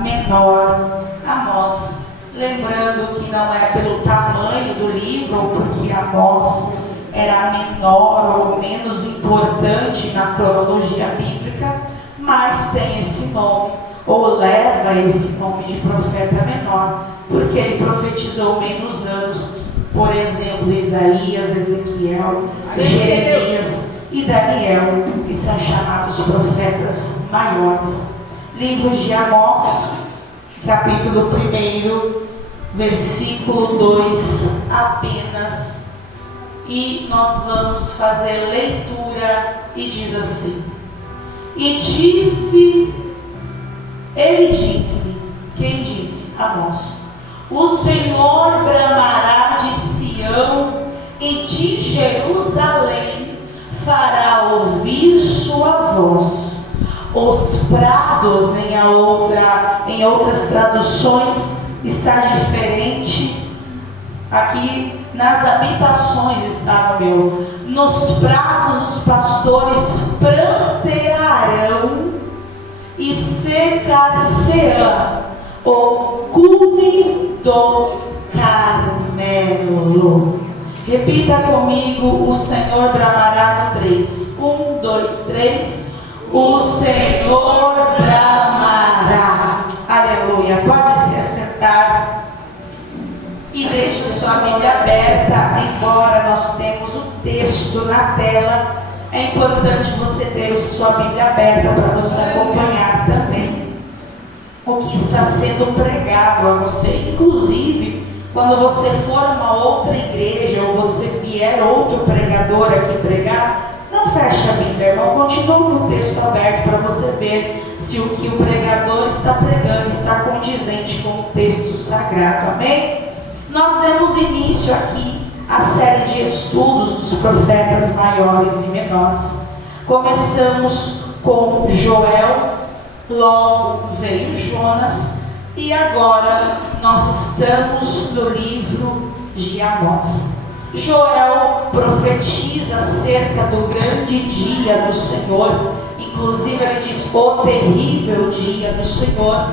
menor, Amós. Lembrando que não é pelo tamanho do livro ou porque Amós era menor ou menos importante na cronologia bíblica, mas tem esse nome, ou leva esse nome de profeta menor, porque ele profetizou menos anos, por exemplo, Isaías, Ezequiel, Jeremias e Daniel, que são chamados profetas maiores. Livro de Amós, capítulo 1, versículo 2 apenas, e nós vamos fazer leitura, e diz assim: ele disse, quem disse? Amós: o Senhor bramará de Sião e de Jerusalém fará ouvir sua voz. Os prados, em outras traduções está diferente. Aqui nas habitações está no meu. Nos prados os pastores prantearão e secar-se-ão o cume do Carmelo. Repita comigo: o Senhor bramará no 3. 1, 2, 3. O Senhor bramará. Aleluia. Pode se assentar e deixe sua Bíblia aberta. Embora nós temos o texto na tela, é importante você ter sua Bíblia aberta para você acompanhar também o que está sendo pregado a você. Inclusive, quando você for a uma outra igreja ou você vier outro pregador aqui pregar, não feche a Bíblia, irmão. Continue com o texto aberto para você ver se o que o pregador está pregando está condizente com o texto sagrado. Amém? Nós demos início aqui à série de estudos dos profetas maiores e menores. Começamos com Joel, logo veio Jonas, e agora nós estamos no livro de Amós. Joel profetiza acerca do grande dia do Senhor, inclusive ele diz o terrível dia do Senhor.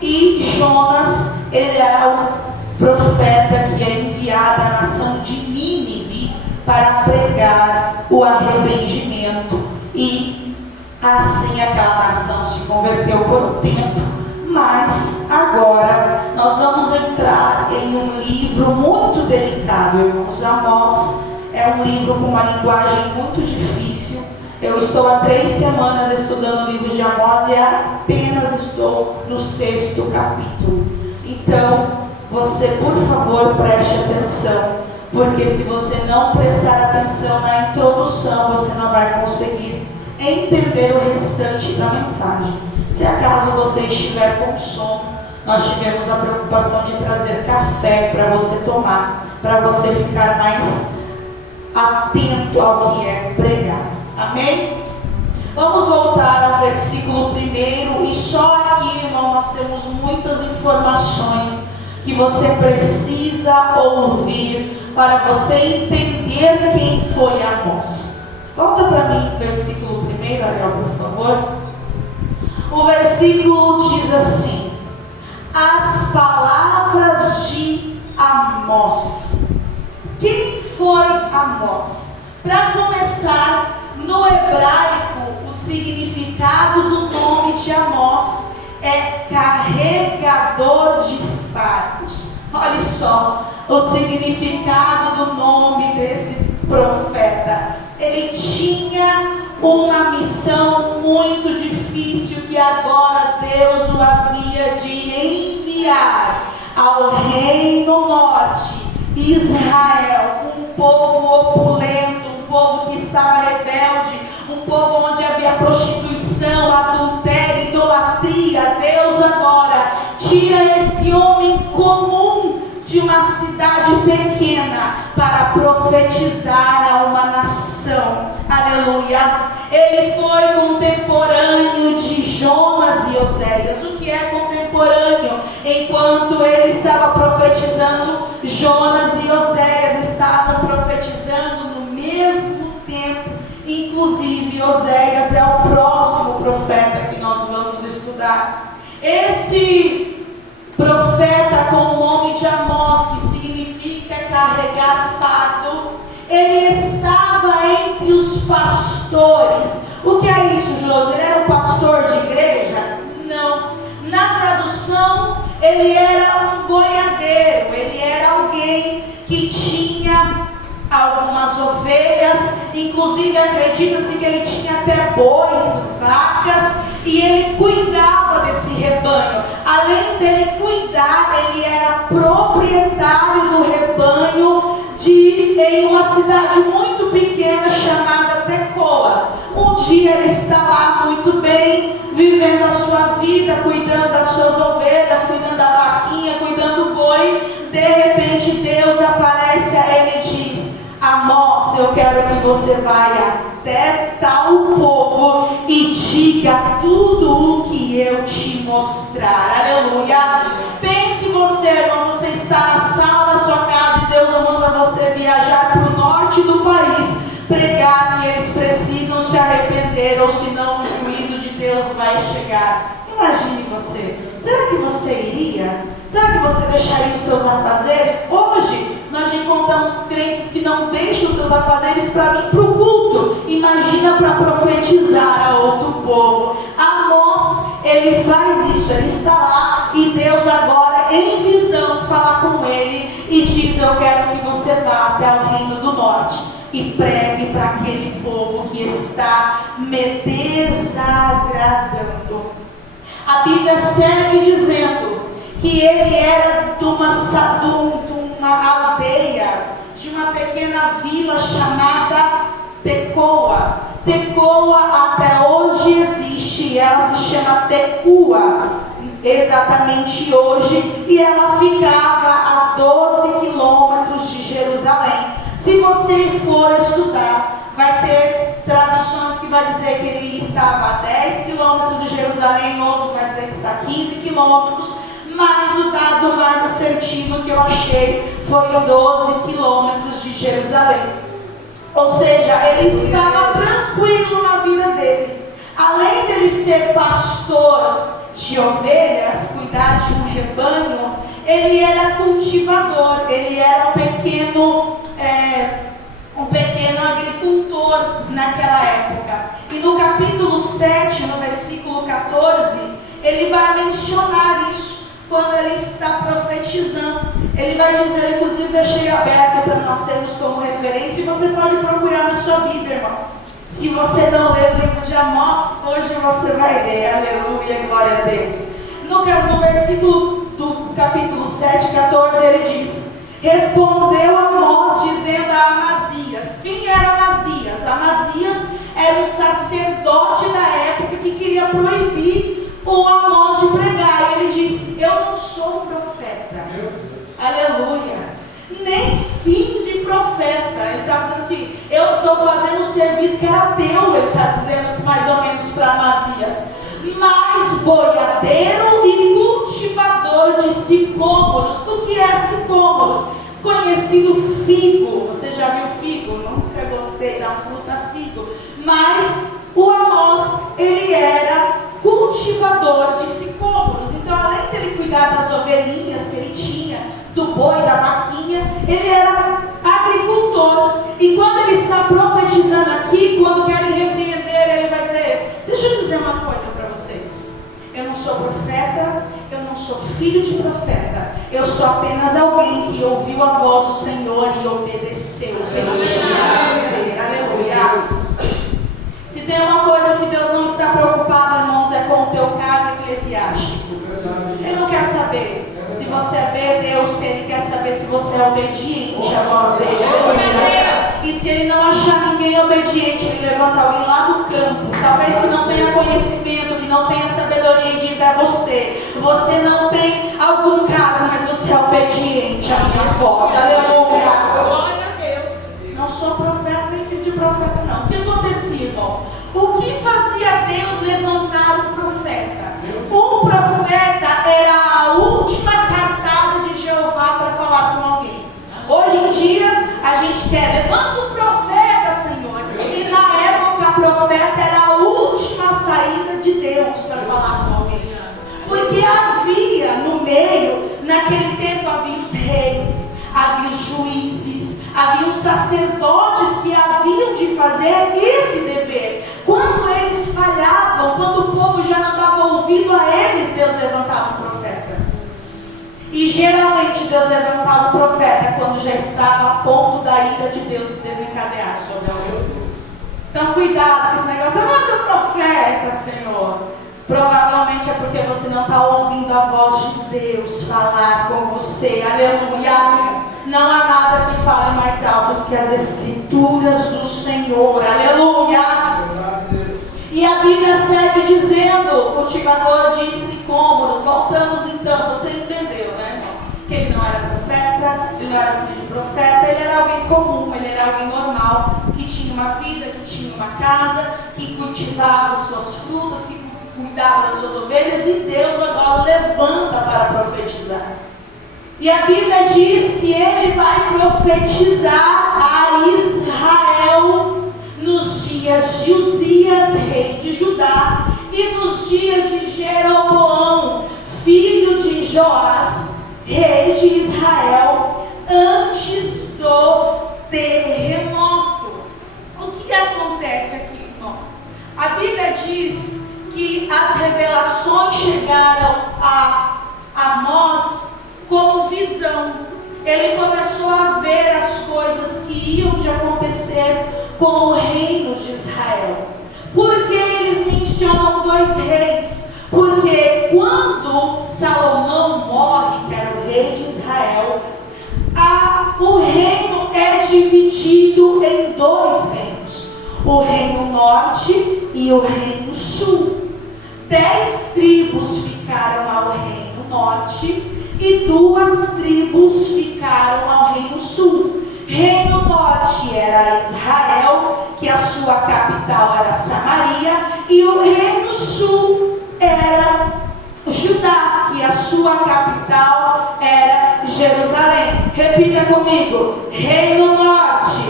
E Jonas, ele é o profeta que é enviado à nação de Nínive para pregar o arrependimento, e assim aquela nação se converteu por um tempo. Mas agora nós vamos entrar em um livro muito delicado, irmãos. Amós é um livro com uma linguagem muito difícil. Eu estou há 3 semanas estudando o livro de Amós e apenas estou no 6º capítulo. Então, você, por favor, preste atenção, porque se você não prestar atenção na introdução, você não vai conseguir entender o restante da mensagem. Se acaso você estiver com sono, nós tivemos a preocupação de trazer café para você tomar, para você ficar mais atento ao que é pregado. Amém? Vamos voltar ao versículo 1, e só aqui, irmão, nós temos muitas informações que você precisa ouvir para você entender quem foi Amós. Volta para mim, versículo 1, Ariel, por favor. O versículo diz assim: as palavras de Amós. Quem foi Amós? Para começar, no hebraico, o significado do nome de Amós é carregador de fardos. Olha só o significado do nome desse profeta. Ele tinha uma missão muito difícil que agora Deus o havia de enviar ao reino norte, Israel, um povo opulento, um povo que estava rebelde, um povo onde havia prostituição, adultério, idolatria. Deus agora tira esse homem comum de uma cidade pequena para profetizar a uma nação. Aleluia. Ele foi contemporâneo de Jonas e Oséias. O que é contemporâneo? Enquanto ele estava profetizando, Jonas e Oséias estavam profetizando no mesmo tempo. Inclusive Oséias é o próximo profeta que nós vamos estudar. Esse profeta com o nome de Amós, que significa carregar fardo, ele estava entre os pastores. O que é isso, José? Ele era um pastor de igreja? Não. Na tradução, ele era um boiadeiro, ele era alguém que tinha algumas ovelhas, inclusive acredita-se que ele tinha até bois, vacas, e ele cuidava desse rebanho. Além dele cuidar, ele era proprietário do rebanho em uma cidade muito pequena chamada Tecoa. Um dia ele está lá muito bem, vivendo a sua vida, cuidando das suas ovelhas, cuidando da vaquinha, cuidando do boi. De repente Deus aparece a ele e diz: Amós, eu quero que você vá até tal povo e diga tudo o que eu te mostrar. Aleluia. Pense você, irmão, você está na sala da sua casa e Deus manda você viajar para o norte do país, pregar que eles precisam se arrepender, ou senão o juízo de Deus vai chegar. Imagine você. Será que você iria? Será que você deixaria os seus afazeres? Hoje nós encontramos crentes que não deixam os seus afazeres para vir para o culto. Imagina para profetizar a outro povo. Amós, ele faz isso, ele está lá e Deus agora em visão fala com ele e diz: eu quero que você vá até o reino do norte e pregue para aquele povo que está me desagradando. A Bíblia segue dizendo que ele era de uma aldeia, de uma pequena vila chamada Tecoa. Tecoa até hoje existe, ela se chama Tecoa, exatamente hoje, e ela ficava a 12 quilômetros de Jerusalém. Se você for estudar, vai ter traduções que vai dizer que ele estava a 10 quilômetros de Jerusalém, outros vai dizer que está a 15 quilômetros, mas o dado mais assertivo que eu achei foi 12 quilômetros de Jerusalém. Ou seja, ele estava tranquilo na vida dele. Além dele ser pastor de ovelhas, cuidar de um rebanho, ele era cultivador, ele era um pequeno agricultor naquela época. E no capítulo 7, no versículo 14, ele vai mencionar isso quando ele está profetizando. Ele vai dizer, inclusive deixei aberto para nós termos como referência, e você pode procurar na sua Bíblia, irmão. Se você não lê o livro de Amós, hoje você vai ler. Aleluia, glória a Deus. No versículo do capítulo 7, 14, ele diz: respondeu Amós dizendo a Amazias. Quem era Amazias? Amazias era um sacerdote da época que queria proibir o Amós de pregar. E ele disse: eu não sou um profeta. Aleluia. Nem filho de profeta. Ele está dizendo que eu estou fazendo um serviço que era teu. Ele está dizendo mais ou menos para Amazias. Mas boiadeiro e cultivador de sicômoros. O que é sicômoros? Conhecido figo. Você já viu figo? Nunca gostei da fruta figo. Mas o Amós, ele era cultivador de sicômoros. Então, além dele cuidar das ovelhinhas que ele tinha, do boi, da vaquinha, ele era agricultor. E quando ele está profetizando aqui, quando querem repreender, ele vai dizer: deixa eu dizer uma coisa para vocês. Eu não sou profeta, eu não sou filho de profeta. Eu sou apenas alguém que ouviu a voz do Senhor e obedeceu o que ele tinha a dizer. Aleluia. Se tem uma coisa que Deus não está preocupado, irmãos, é com o teu cargo eclesiástico. Ele não quer saber se você é Deus, ele quer saber se você é obediente à voz dele. E se ele não achar ninguém obediente, ele levanta alguém lá do campo, talvez que não tenha conhecimento, que não tenha sabedoria, e diz: é você. Você não tem algum cargo, mas você é obediente à minha voz. Aleluia. Glória a Deus. Não sou profeta, nem filho de profeta, não. O que acontecia, irmão? O que fazia Deus levantar o profeta? O profeta era a última cartada de Jeová para falar com alguém. Hoje em dia, a gente quer: levanta o profeta, Senhor. E na época, o profeta era a última saída de Deus para falar com alguém. Porque Haviam sacerdotes que haviam de fazer esse dever. Quando eles falhavam, quando o povo já não dava ouvido a eles, Deus levantava um profeta. E geralmente Deus levantava um profeta quando já estava a ponto da ira de Deus se desencadear sobre alguém. Então cuidado com esse negócio, manda o profeta, Senhor. Provavelmente é porque você não está ouvindo a voz de Deus falar com você. Aleluia. Não há nada que fale mais alto que as escrituras do Senhor. Aleluia. E a Bíblia segue dizendo, cultivador de sicômoros. Voltamos então, você entendeu, né? Que ele não era profeta, ele não era filho de profeta, ele era alguém comum, ele era alguém normal, que tinha uma vida, que tinha uma casa, que cultivava suas frutas, que cuidava das suas ovelhas, e Deus agora o levanta para profetizar. E a Bíblia diz que ele vai profetizar a Israel nos dias de Uzias, rei de Judá, e nos dias de Jeroboão, filho de Joás, rei de Israel, antes do terremoto. O que acontece aqui, irmão? A Bíblia diz que as revelações chegaram a Amós como visão. Ele começou a ver as coisas que iam de acontecer com o reino de Israel. Por que eles mencionam dois reis? Porque quando Salomão morre, que era o rei de Israel, o reino é dividido em dois reinos: o reino norte e o reino sul. 10 tribos ficaram ao reino norte e 2 tribos ficaram ao reino sul. Reino norte era Israel, que a sua capital era Samaria, e o reino sul era Judá, que a sua capital era Jerusalém. Repita comigo: reino norte,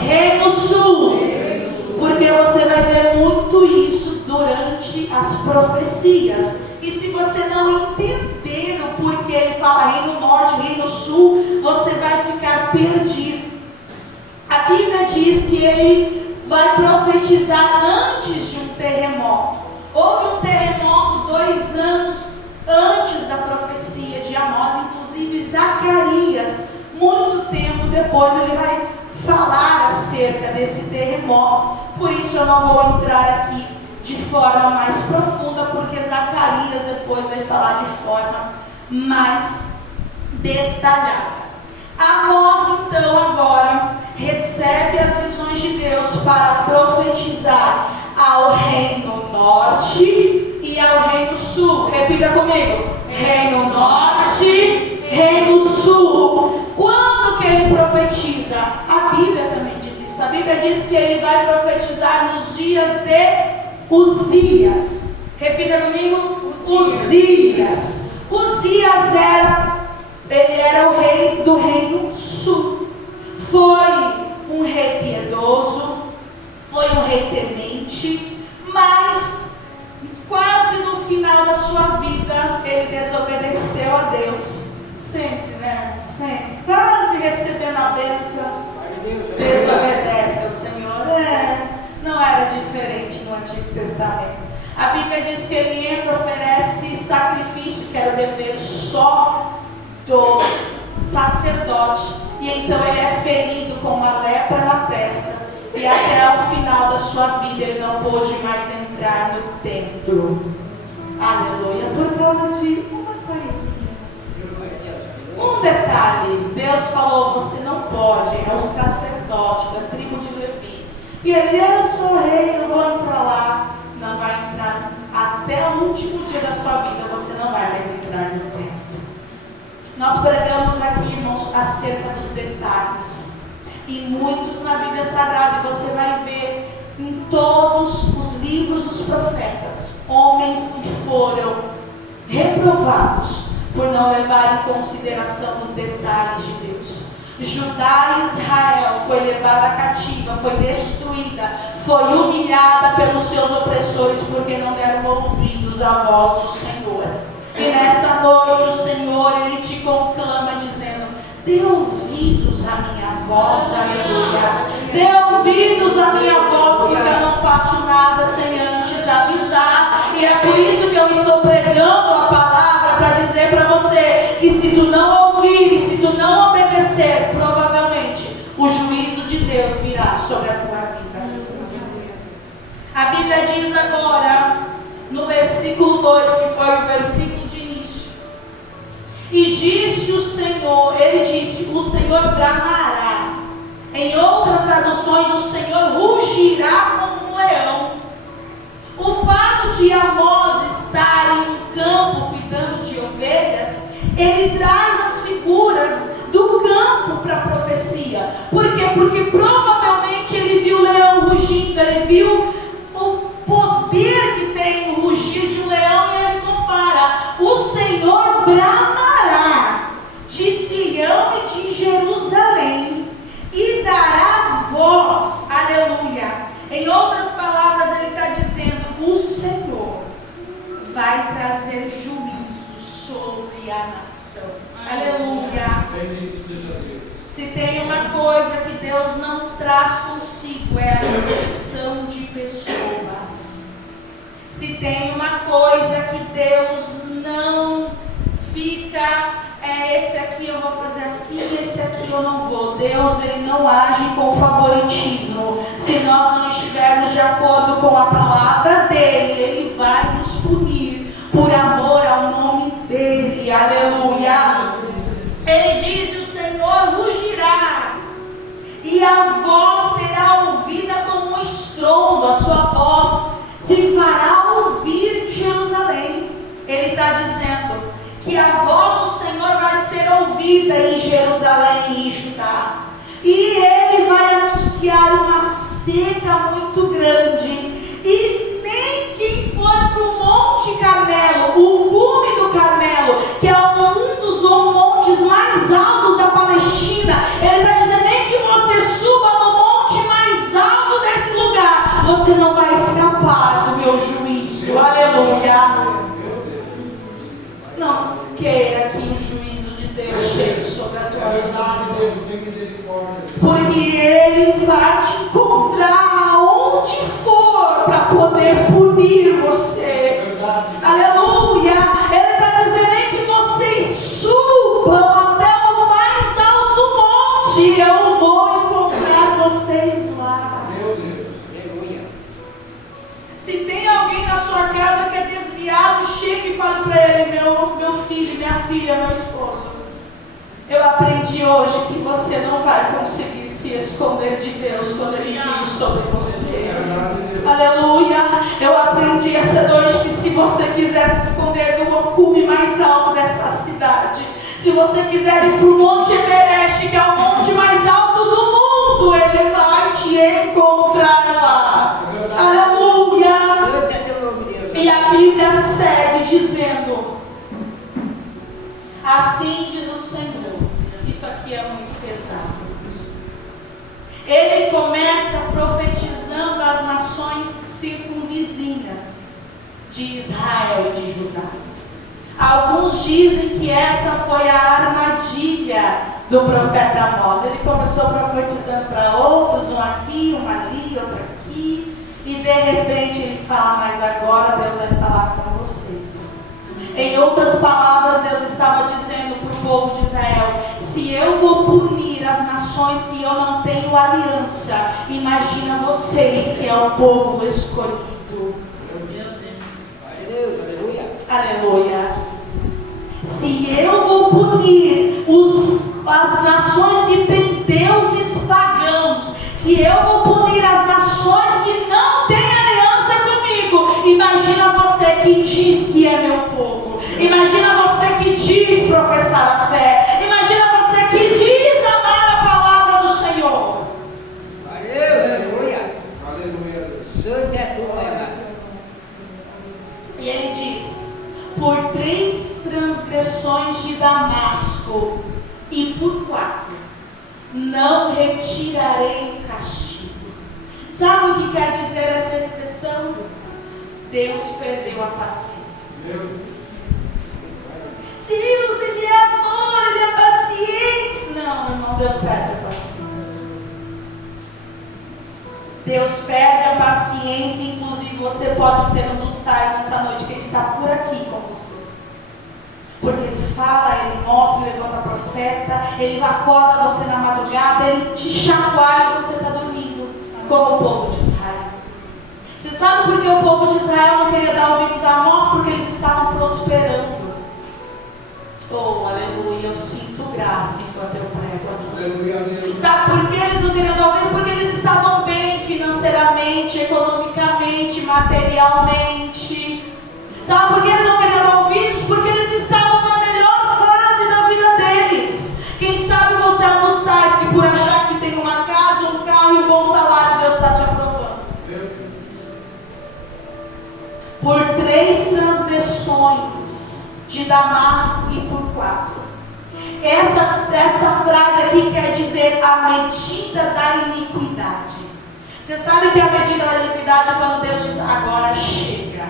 reino sul. Porque você vai ver muito isso durante as profecias. E se você não entender o porquê ele fala reino norte, reino sul, você vai ficar perdido. A Bíblia diz que ele vai profetizar antes de um terremoto. Houve um terremoto 2 anos antes da profecia de Amós. Inclusive Zacarias, muito tempo depois, ele vai falar acerca desse terremoto. Por isso eu não vou entrar aqui de forma mais profunda, porque Zacarias depois vai falar de forma mais detalhada. Amós então agora recebe as visões de Deus para profetizar ao reino norte e ao reino sul. Repita comigo: reino norte, reino sul. Quando que ele profetiza? A Bíblia também diz isso. A Bíblia diz que ele vai profetizar nos dias de Uzias. Repita comigo: Uzias. Uzias era o rei do reino sul. Foi um rei piedoso, foi um rei temente, mas quase no final da sua vida ele desobedeceu a Deus. Sempre, né? Sempre. Quase recebendo a bênção, desobedece ao Senhor. Não era diferente no Antigo Testamento. A Bíblia diz que ele entra, oferece sacrifício, que era o dever só do sacerdote. E então ele é ferido com uma lepra na testa. E até o final da sua vida ele não pôde mais entrar no templo. Aleluia. Por causa de uma coisinha. Um detalhe. Deus falou: você não pode. É o sacerdote da tribo de Levi. E ele: eu sou rei, não vou entrar lá. Não vai entrar. Até o último dia da sua vida você não vai mais entrar no templo. Nós pregamos aqui, irmãos, acerca dos detalhes. E muitos na Bíblia Sagrada, e você vai ver em todos os livros dos profetas, homens que foram reprovados por não levar em consideração os detalhes de Deus. Judá e Israel foi levada cativa, foi destruída, foi humilhada pelos seus opressores porque não deram ouvidos à voz do Senhor. E nessa noite o Senhor, Ele te conclama dizendo: dê ouvidos a minha voz, aleluia. Dê ouvidos à minha voz, porque eu não faço nada sem antes avisar. E é por isso que eu estou pregando a palavra, para dizer para você que se tu não ouvir e se tu não obedecer, provavelmente o juízo de Deus virá sobre a tua vida. A Bíblia diz agora, no versículo 2, que foi o versículo de início: e disse o Senhor, ele disse, o Senhor bramará. Em outras traduções, o Senhor rugirá como um leão. O fato de Amós estar em um campo cuidando de ovelhas, ele traz as figuras do campo para a profecia. Por quê? Porque provavelmente ele viu o leão rugindo, ele viu o poder que tem o rugir de um leão, e ele compara: o Senhor bramará de Sião e de Jerusalém e dará voz, aleluia. Em outras palavras, ele está dizendo: o Senhor vai trazer juízo sobre a nação, aleluia. Bendito seja Deus. Se tem uma coisa que Deus não traz consigo, é a exceção de pessoas. Se tem uma coisa que Deus não fica, esse aqui eu vou fazer assim, esse aqui eu não vou. Deus, ele não age com favoritismo. Se nós não estivermos de acordo com a palavra dele, ele vai nos punir por amor ao nome dele, aleluia. Ele diz: o Senhor rugirá, e a voz será ouvida como um estrondo, a sua voz se fará ouvir em Jerusalém. Ele está dizendo que a voz do Senhor vai ser ouvida em Jerusalém e em Judá, e ele vai anunciar uma seca muito grande, e nem quem for para o Monte Carmelo, o cume do Carmelo, que é um dos montes mais altos da Palestina, ele está dizendo: nem que você suba no monte mais alto desse lugar, você não vai escapar do meu juízo, aleluia. Não queira que o juízo de Deus chegue sobre a tua vida, porque ele vai te encontrar aonde for para poder punir você, aleluia. Ele está dizendo que vocês subam até o mais alto monte, eu vou encontrar vocês lá. Se tem alguém na sua casa que é desviado, chegue e fale para ele: meu filho, minha filha, meu esposo, eu aprendi hoje que você não vai conseguir se esconder de Deus quando ele vir sobre você. Aleluia. Eu aprendi essa noite que se você quiser se esconder do cume mais alto dessa cidade, se você quiser ir para o Monte Everest, que é o monte mais alto do mundo, ele vai te encontrar lá. Aleluia. E a Bíblia segue dizendo: assim diz o Senhor. Isso aqui é muito pesado. Ele começa profetizando as nações circunvizinhas de Israel e de Judá. Alguns dizem que essa foi a armadilha do profeta Amós. Ele começou profetizando para outros, um aqui, um ali, outro aqui, e de repente ele fala: mas agora Deus vai falar com vocês. Em outras palavras, Deus estava dizendo para o povo de Israel: se eu vou punir as nações que eu não tenho aliança, imagina vocês, que é o povo escolhido. Aleluia. Se eu vou punir as nações que têm deuses pagãos, se eu vou punir as nações que não têm aliança comigo, imagina você que diz que é meu povo, imagina você que diz professar a fé, imagina você que diz amar a palavra do Senhor. Aleluia. E ele diz: por 3 transgressões de Damasco e por 4 não retirarei o castigo. Sabe o que quer dizer essa expressão? Deus perdeu a paciência. Deus, ele é amor, ele é paciente. Não, irmão, Deus perde a paciência, inclusive você pode ser um dos tais nessa noite que Ele está por aqui com você. Porque Ele fala, Ele mostra, Ele levanta profeta, Ele acorda você na madrugada, Ele te chacoalha e você está dormindo, como o povo de Israel. Você sabe por que o povo de Israel não queria dar ouvidos a Amós? Porque eles estavam prosperando. Oh, aleluia, eu sinto graça enquanto eu prego aqui. Sabe por que eles não queriam dar ouvido? Porque eles estavam bem financeiramente, economicamente, materialmente. Sabe por que eles não queriam dar ouvidos? Porque eles estavam na melhor fase da vida deles. Quem sabe você é um dos tais que por achar que tem uma casa, um carro e um bom salário, Deus está te aprovando. Por 3 transgressões de Damasco e por 4. Essa frase aqui quer dizer a medida da iniquidade. Você sabe que a medida da iniquidade é quando Deus diz, agora chega.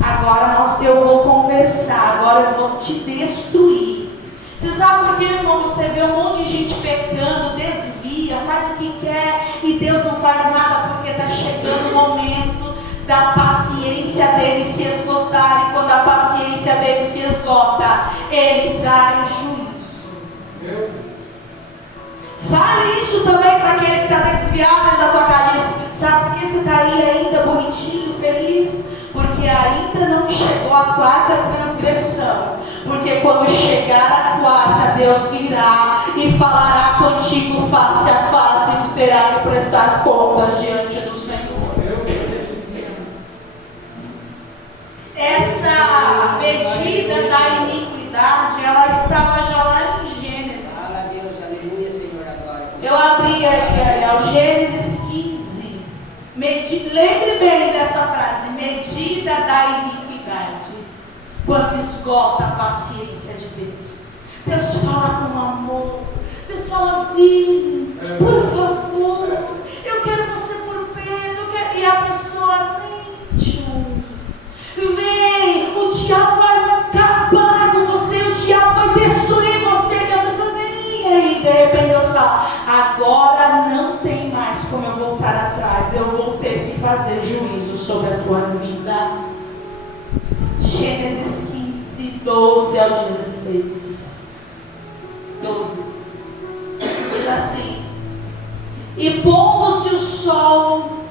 Agora eu vou conversar, agora eu vou te destruir. Você sabe por que, irmão, você vê um monte de gente pecando, desvia, faz o que quer e Deus não faz nada porque está chegando o momento da paciência dele se esgotar, e quando a paciência dele se esgota, ele traz juízo. Fale isso também para aquele que está desviado da tua casa. Sabe por que você está aí ainda bonitinho, feliz? Porque ainda não chegou a 4ª transgressão. Porque quando chegar a 4ª, Deus virá e falará contigo face a face, e tu terá que prestar contas diante do Senhor. Essa medida da iniquidade, ela estava já lá em Gênesis. Eu abri aí ao Gênesis 15. Lembre bem dessa frase, medida da iniquidade. Quando esgota a paciência de Deus. Deus fala com amor. Deus fala, filho, por favor, eu quero você por perto. E a pessoa nem te ouve. Vem, o diabo vai acabar com você, o diabo vai destruir você, e a pessoa nem aí. De repente Deus fala, agora não tem mais como eu voltar atrás, eu vou ter que fazer juízo sobre a tua vida. Gênesis 15, 12 ao 16. 12. Diz assim, e pondo-se o sol,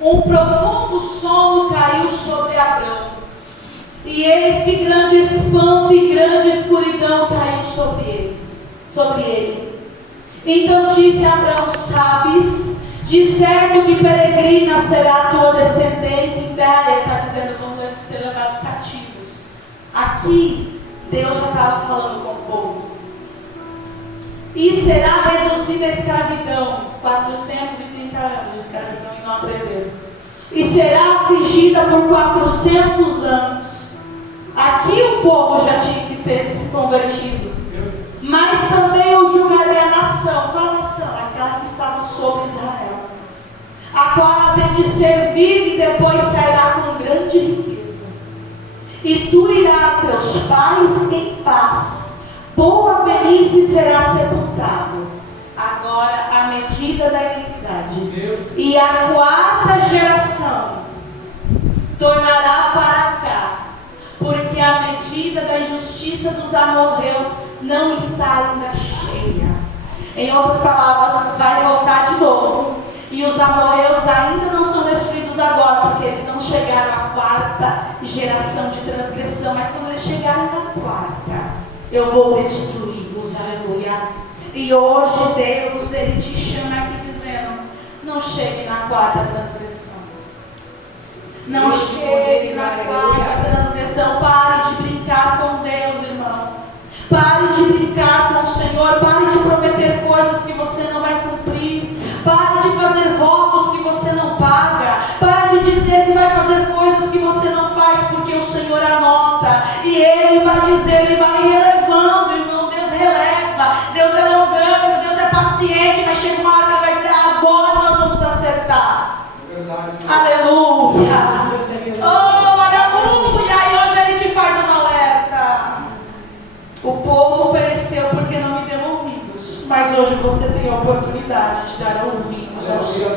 um profundo sono caiu sobre Abrão, e eis que grande espanto e grande escuridão caiu sobre ele. Então disse Abrão, sabes, de certo que peregrina será a tua descendência em terra. Ele está dizendo, vão ser levados cativos. Aqui, Deus já estava falando com o povo. E será reduzida a escravidão, 430 anos de escravidão e não aprenderam. E será afligida por 400 anos. Aqui o povo já tinha que ter se convertido. Mas também eu julgarei a nação. Qual nação? Aquela que estava sobre Israel, a qual ela tem de servir e depois sairá com grande riqueza. E tu irás a teus pais em paz. Boa velhice será sepultado. Agora a medida da iniquidade. E a 4ª geração tornará para cá, porque a medida da injustiça dos amorreus não está ainda cheia. Em outras palavras, vai voltar de novo. E os amorreus ainda não são destruídos agora, porque eles não chegaram à 4ª geração de transgressão. Mas quando eles chegarem na 4ª, eu vou destruí-los, aleluia. E hoje Deus, Ele te chama aqui dizendo, não chegue na 4ª transgressão. Não chegue na 4ª transgressão. Pare de brincar com Deus, irmão. Pare de brincar com o Senhor. Pare de prometer coisas que você não vai cumprir. Pare de fazer votos que você não paga. Pare de dizer que vai fazer coisas que você não faz, porque o Senhor anota. E Ele vai dizer, Ele vai relevando, irmão. Deus releva. Deus é longânimo, Deus é paciente. Mas chega uma hora que Ele vai dizer, agora nós vamos acertar. Aleluia. Oh, aleluia. E hoje Ele te faz uma alerta. O povo pereceu porque não me deu ouvidos. Mas hoje você tem a oportunidade de dar ouvidos ao Senhor.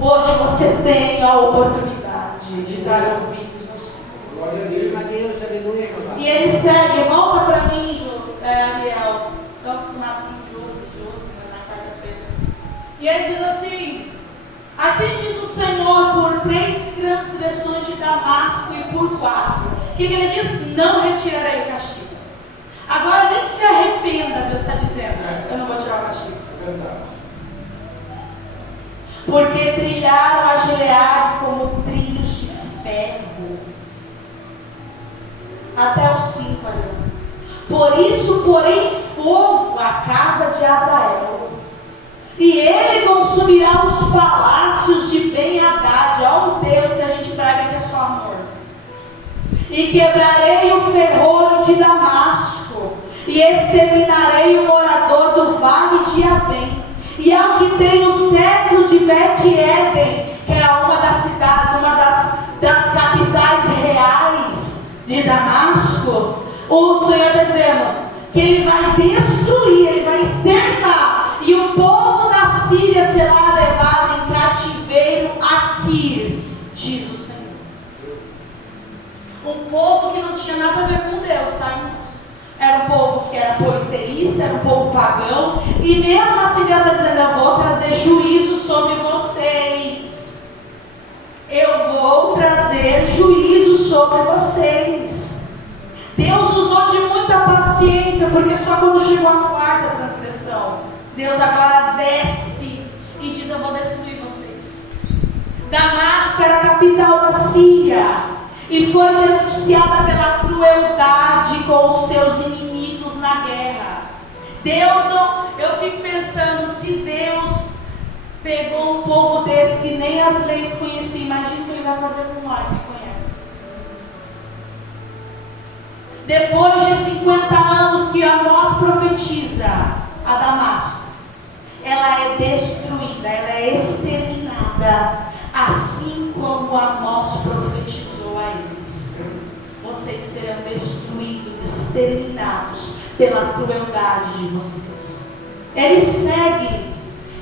Hoje você tem a oportunidade de dar ouvidos ao Senhor. Glória a Deus, aleluia, Jeová. E ele segue, volta para mim, Ariel. Estou acostumado com Josi, na quarta-feira. E ele diz assim: assim diz o Senhor, por 3 transgressões de Damasco e por 4. O que ele diz? Não retirarei o castigo. Agora nem se arrependa, Deus está dizendo. Eu não vou tirar o castigo. É verdade. Porque trilharam a Gileade como trilhos de ferro. Até os 5 ali. Por isso porei fogo à casa de Azael, e ele consumirá os palácios de Ben-Hadad. Olha o Deus que a gente prega que é só amor. E quebrarei o ferrolho de Damasco, e exterminarei o morador do vale de Abém. E ao que tem o cetro de Bet-Eden, que era uma das cidades, uma das capitais reais de Damasco, o Senhor está dizendo que ele vai destruir, ele vai exterminar, e o povo da Síria será levado em cativeiro aqui, diz o Senhor. Um povo que não tinha nada a ver com Deus, tá, irmãos? Era um povo que era politeísta, era um povo pagão, e mesmo assim Deus está dizendo: eu vou trazer juízo sobre vocês. Eu vou trazer juízo sobre vocês. Deus usou de muita paciência, porque só quando chegou a 4ª transgressão, Deus agora desce e diz: eu vou destruir vocês. Damasco era a capital da Síria e foi denunciada pela crueldade com os seus inimigos na guerra. Deus não, eu fico pensando, se Deus pegou um povo desse que nem as leis conhecia, imagina o que ele vai fazer com nós que conhece. Depois de 50 anos que Amós profetiza a Damasco, ela é destruída, ela é exterminada, assim como Amós profetizou a eles. Vocês serão destruídos, exterminados pela crueldade de vocês. Ele segue,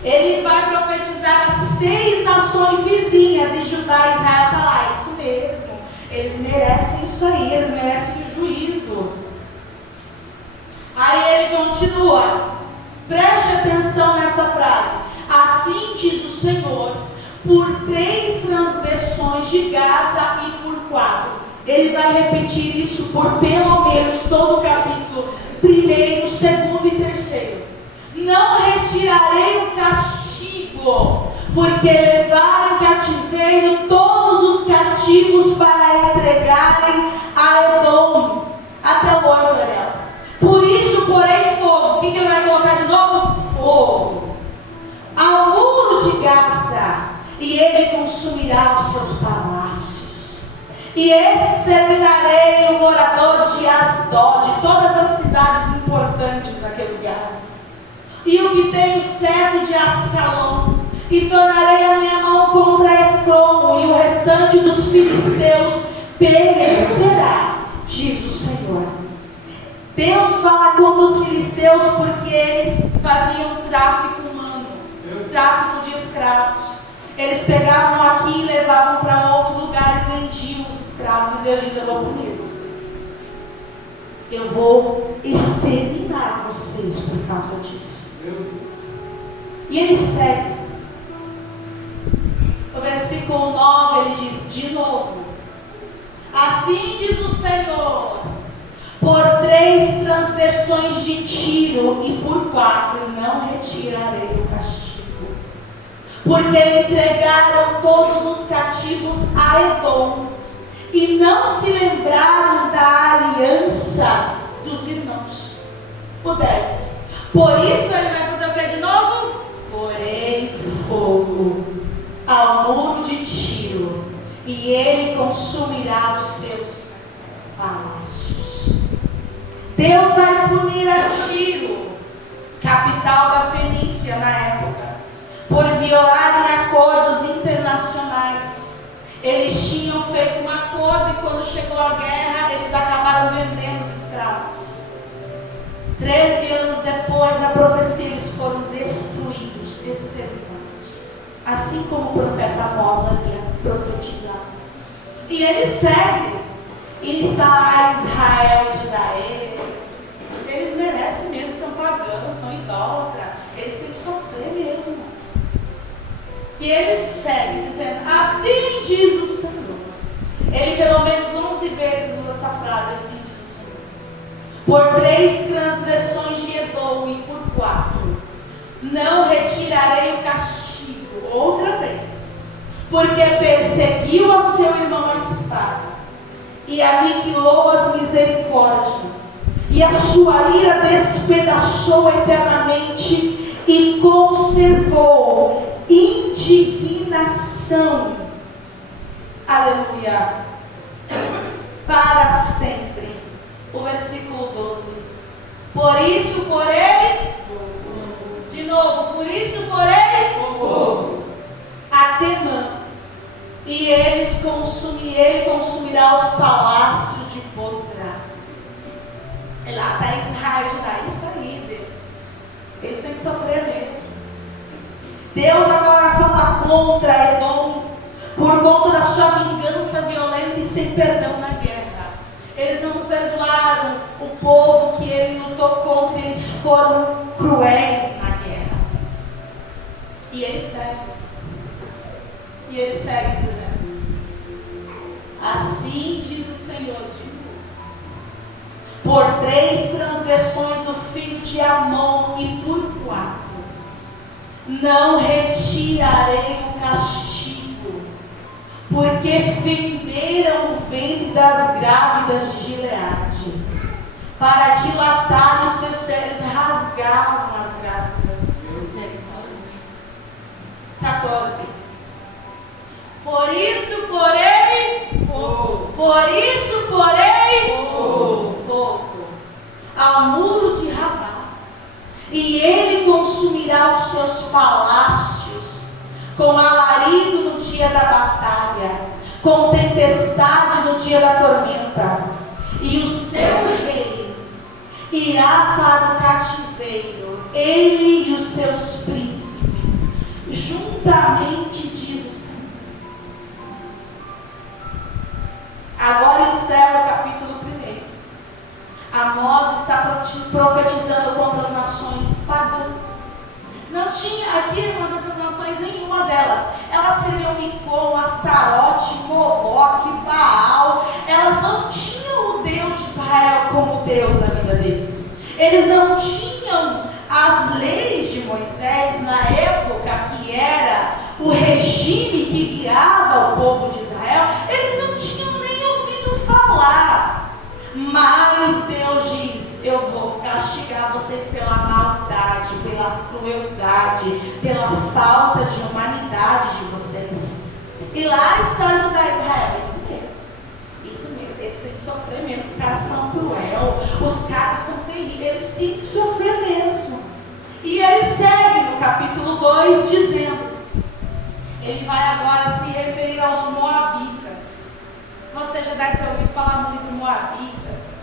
ele vai profetizar as 6 nações vizinhas, e Judá e Israel está lá, isso mesmo. Eles merecem isso aí, eles merecem o juízo. Aí ele continua, preste atenção nessa frase: assim diz o Senhor, por 3 transgressões de Gaza e por 4. Ele vai repetir isso por pelo menos todo o capítulo 1º, 2º e 3º. Não retirarei o castigo, porque levaram em cativeiro todos os cativos para entregarem a Edom. Até o 8, Ariel. Por isso porei fogo. O que ele vai colocar de novo? Fogo ao muro de Gaza, e ele consumirá os seus palácios. E exterminarei o morador de Asdod, de todas as cidades importantes daquele lugar, e o que tem o cetro de Ascalon, e tornarei a minha mão contra Ecrom, e o restante dos filisteus perecerá, diz o Senhor. Deus fala contra os filisteus porque eles faziam tráfico humano, tráfico de escravos. Eles pegavam aqui e levavam para outro lugar e vendiam os escravos. E Deus diz: eu vou punir vocês. Eu vou exterminar vocês por causa disso. E ele segue. O versículo 9, ele diz de novo: assim diz o Senhor, por 3 transgressões de Tiro e por 4 não retirarei o castigo, porque entregaram todos os cativos a Edom e não se lembraram da aliança dos irmãos. O 10. Por isso ele vai fazer o que de novo? Porém fogo ao muro de Tiro, e ele consumirá os seus palácios. Deus vai punir a Tiro, capital da Fenícia na época, por violarem acordos internacionais. Eles tinham feito um acordo e quando chegou a guerra, eles acabaram vendendo os escravos. 13 anos depois, a profecia, eles foram destruídos, exterminados. assim como o profeta Amós havia profetizado. E ele segue, e está lá Israel e Judá. Eles merecem mesmo, são pagãos, são idólatras, eles têm que sofrer mesmo. E ele segue dizendo, assim diz o Senhor. Ele pelo menos 11 vezes usa essa frase, assim diz o Senhor. Por 3 transgressões de Edom e por 4, não retirarei o castigo, outra vez, porque perseguiu a seu irmão a espada, e aniquilou as misericórdias, e a sua ira despedaçou eternamente, e conservou indignação, aleluia, para sempre. O versículo 12. Por isso porém, de novo, por isso porém, a Temã, e ele consumirá os palácios de Bosra. E lá está Israel, Judá, isso aí, Deus. Eles têm que sofrer mesmo. Deus agora fala contra Edom, por conta da sua vingança violenta e sem perdão na guerra. Eles não perdoaram o povo que ele lutou contra, eles foram cruéis na guerra. E ele segue. E ele segue dizendo, assim diz o Senhor de novo, por 3 transgressões do filho de Amon e por 4, não retirarei o castigo, porque fenderam o ventre das grávidas de Gileade, para dilatar os seus teres, rasgaram as grávidas. 14. Por isso, porém, fogo ao muro de Rabá, e ele consumirá os seus palácios com alarido no dia da batalha, com tempestade no dia da tormenta, e o seu rei irá para o cativeiro, ele e os seus príncipes, juntamente, diz o Senhor. Agora encerra o capítulo 1. Amós está profetizando contra as nações pagãs. Não tinha aqui, irmãos, essas nações, nenhuma delas. Elas serviam Micom, Astarote, Moloque, Baal. Elas não tinham o Deus de Israel como Deus da vida deles. Eles não tinham as leis de Moisés na época que era o regime que guiava o povo de Israel. Eles não tinham nem ouvido falar. Mas Deus diz, eu vou castigar vocês pela maldade, pela crueldade, pela falta de humanidade de vocês. E lá está Judá e Israel, isso mesmo, eles têm que sofrer mesmo, os caras são cruéis, os caras são terríveis, eles têm que sofrer mesmo. E ele segue no capítulo 2 dizendo, ele vai agora se referir aos moabitas. Você já deve ter ouvido falar muito de moabitas,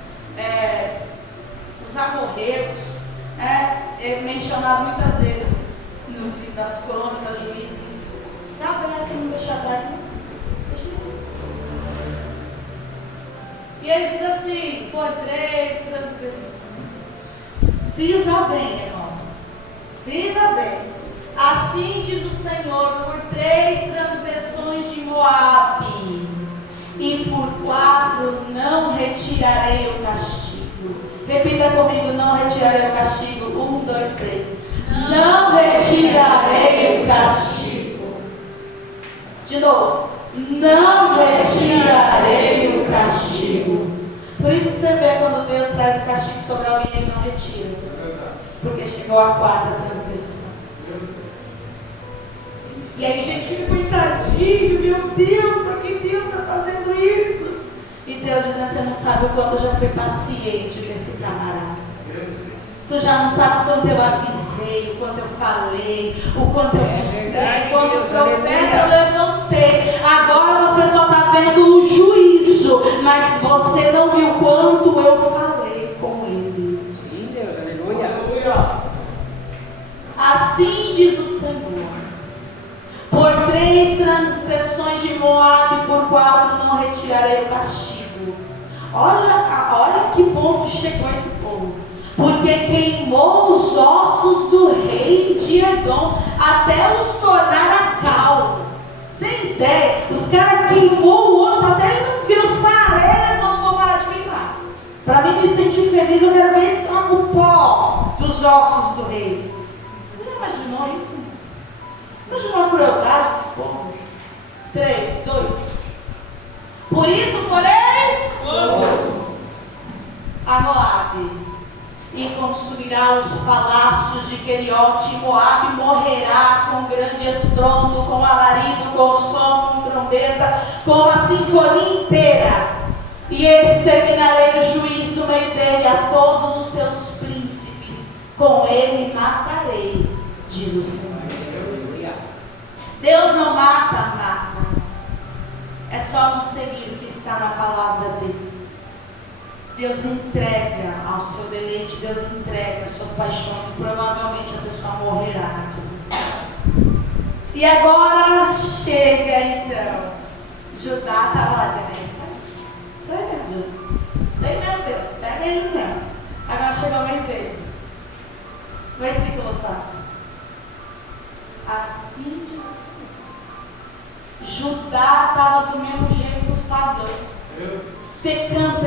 os amorreus, é mencionado muitas vezes nos livros das crônicas, juízes. Está aberto no Deixadar, deixa eu ver. E ele diz assim, por 3 transgressões. Frisa bem, irmão. Frisa bem. Assim diz o Senhor, por 3 transgressões de Moabe, e por 4 não retirarei o castigo. Repita comigo, não retirarei o castigo. 1, 2, 3. Não retirarei o castigo. De novo. Não retirarei o castigo. Por isso que você vê quando Deus traz o castigo sobre alguém, ele não retira. Porque chegou a 4ª transgressão. E aí a gente fica coitadinho, meu Deus, por que Deus está fazendo isso? E Deus dizendo, você não sabe o quanto eu já fui paciente desse camarada. Tu já não sabe o quanto eu avisei, o quanto eu falei, o quanto eu mostrei, quanto o profeta eu levantei. Agora você só está vendo o juízo, mas você não viu o quanto eu falei com ele. Sim, Deus, aleluia. Assim diz o Senhor. verdadeiro castigo. Olha que ponto chegou esse povo. Porque queimou os ossos do rei de Edom até os tornar a cal. Sem ideia, os caras queimou o osso até ele não viu farelo, não vou parar de queimar. Para mim me sentir feliz, eu quero ver o pó dos ossos do rei. Você imaginou isso? Você imaginou a crueldade desse povo? 3, 2. Por isso, porém, a Moabe, e consumirá os palácios de Queriote, e Moabe morrerá com grande estrondo, com alarido, com som, com trombeta, com a sinfonia inteira. E exterminarei o juiz do meio dele, a todos os seus príncipes, com ele matarei, diz o Senhor. Deus não mata. É só não seguir o que está na palavra dele. Deus entrega ao seu deleite, Deus entrega às suas paixões, e provavelmente a pessoa morrerá. E agora chega então. Judá estava lá dizendo, isso aí mesmo, Jesus. Isso aí mesmo, Deus. Pega ele mesmo. Agora chegou a vez deles. Versículo 4. Assim diz o Senhor. Judá estava do mesmo jeito que os pagãos. Pecando.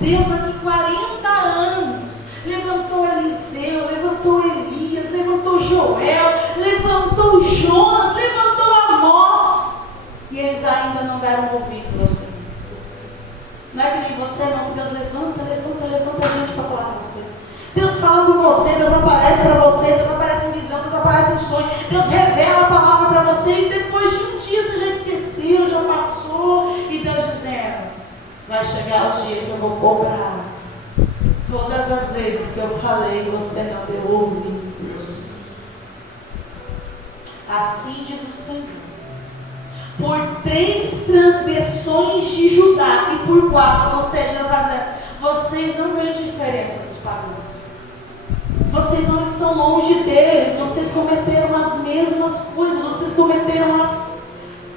Deus aqui 40 anos levantou Eliseu, levantou Elias, levantou Joel, levantou Jonas, levantou Amós, e eles ainda não deram ouvidos ao Senhor. Não é que nem você, não, que Deus levanta a gente para falar com você. Deus fala com você, Deus aparece para você, Deus aparece em visão, Deus aparece em sonho, Deus revela a palavra para você, e depois de um dia você já esqueceu, já passou, e Deus dizendo, vai chegar o dia que eu vou cobrar todas as vezes que eu falei, você não deu ouvidos. Assim diz o Senhor. Por 3 transgressões de Judá e por 4, ou seja, Deus vai dizer, vocês não veem diferença dos pagãos. Vocês não estão longe deles, vocês cometeram as mesmas coisas, vocês cometeram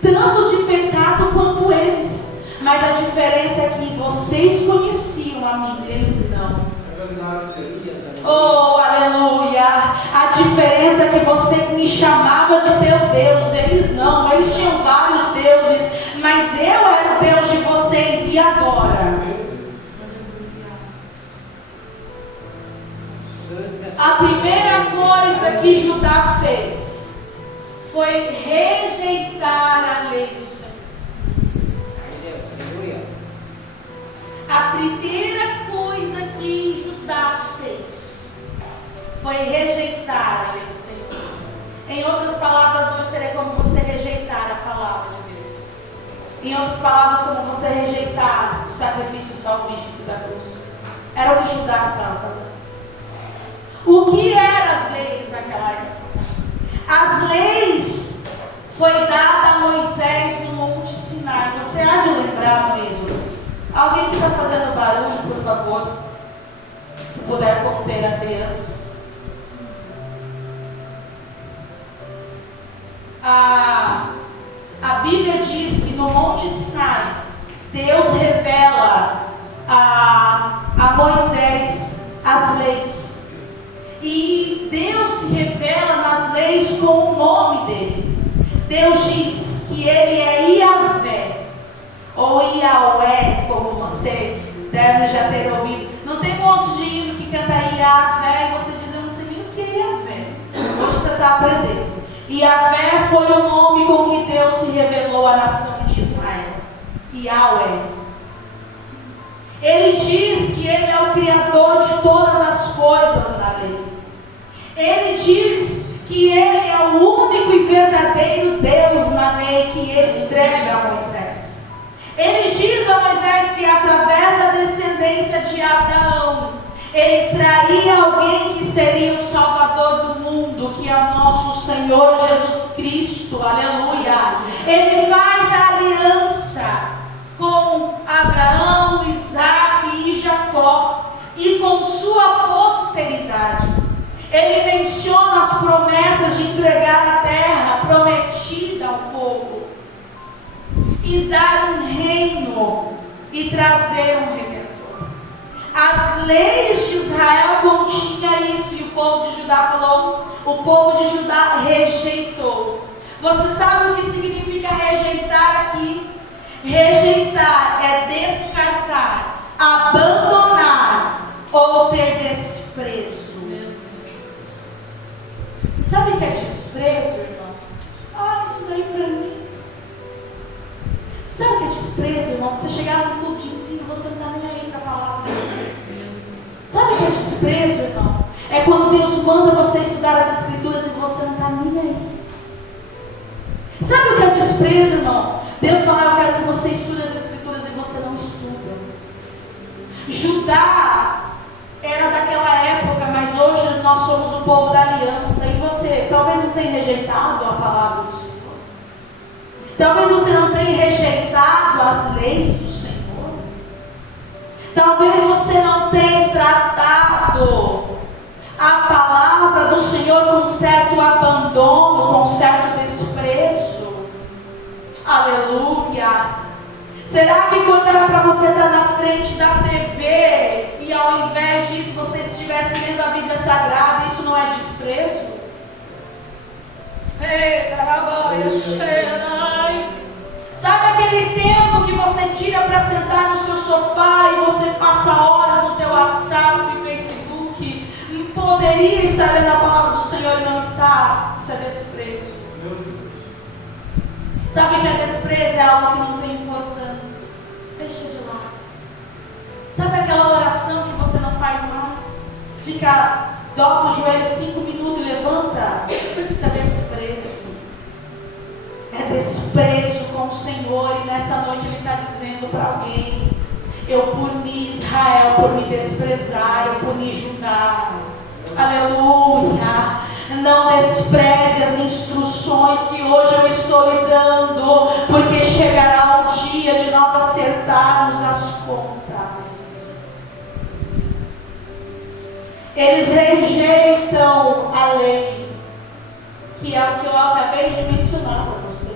tanto de pecado quanto eles. Mas a diferença é que vocês conheciam a mim, eles não. Oh, aleluia! A diferença é que você me chamava de teu Deus, eles não. Eles tinham vários deuses, mas eu era o Deus de vocês. E agora? A primeira coisa que Judá fez foi rejeitar a lei do Senhor. A primeira coisa que Judá fez foi rejeitar a lei do Senhor. Em outras palavras, hoje seria como você rejeitar a palavra de Deus. Em outras palavras, como você rejeitar o sacrifício salvífico da cruz. Era o que Judá estava fazendo. O que eram as leis naquela época? As leis foi dada a Moisés no Monte Sinai. Você há de lembrar do Êxodo. Alguém que está fazendo barulho, por favor, se puder conter a criança. A Bíblia diz que no Monte Sinai, Deus revela a Moisés as leis. E Deus se revela nas leis com o nome dele. Deus diz que ele é Iavé, ou Iaué, como você deve já ter ouvido. Não tem um monte de hino que canta Iavé e você diz, eu não sei nem o que é Iavé. Hoje você está aprendendo. Iavé foi o nome com que Deus se revelou à nação de Israel. Iaué. Ele diz que ele é o Criador de todas as coisas na lei. Ele diz que ele é o único e verdadeiro Deus na lei que ele entrega a Moisés. Ele diz a Moisés que através da descendência de Abraão, ele traria alguém que seria o Salvador do mundo, que é o nosso Senhor Jesus Cristo, aleluia. Ele faz a aliança com Abraão, Isaac e Jacó, e com sua posteridade. Ele menciona as promessas de entregar a terra prometida ao povo. e dar um reino e trazer um redentor. As leis de Israel continham isso e o povo de Judá falou, o povo de Judá rejeitou. Você sabe o que significa rejeitar aqui? Rejeitar é descartar, abandonar ou ter desprezo. Você sabe o que é desprezo, irmão? Isso daí para mim. Sabe o que é desprezo, irmão? Você chegar no culto de ensino e você não está nem aí para a palavra. Sabe o que é desprezo, irmão? É quando Deus manda você estudar as Escrituras e você não está nem aí. Sabe o que é desprezo, irmão? Deus fala, eu quero que você estude as Escrituras e você não estuda. Judá era daquela época, mas hoje nós somos o povo da aliança. E você talvez não tenha rejeitado a palavra do Senhor. Talvez você não tenha rejeitado as leis do Senhor. Talvez você não tenha tratado a palavra do Senhor com certo abandono, com certo desprezo. Aleluia! Será que quando era para você estar na frente da TV e ao invés disso você estivesse lendo a Bíblia Sagrada, isso não é desprezo? Sabe aquele tempo que você tira para sentar no seu sofá e você passa horas no teu WhatsApp e Facebook? Poderia estar lendo a palavra do Senhor e não está? Isso é desprezo. Sabe que a desprezo é algo que não tem importância. Deixa de lado. Sabe aquela oração que você não faz mais? Dobra o joelho 5 minutos e levanta. Isso é desprezo. É desprezo com o Senhor. E nessa noite Ele está dizendo para alguém: eu puni Israel por me desprezar, eu puni Judá. Aleluia! Não despreze as instruções que hoje eu estou lhe dando, porque chegará o dia de nós acertarmos as contas. Eles rejeitam a lei, que é o que eu acabei de mencionar para você.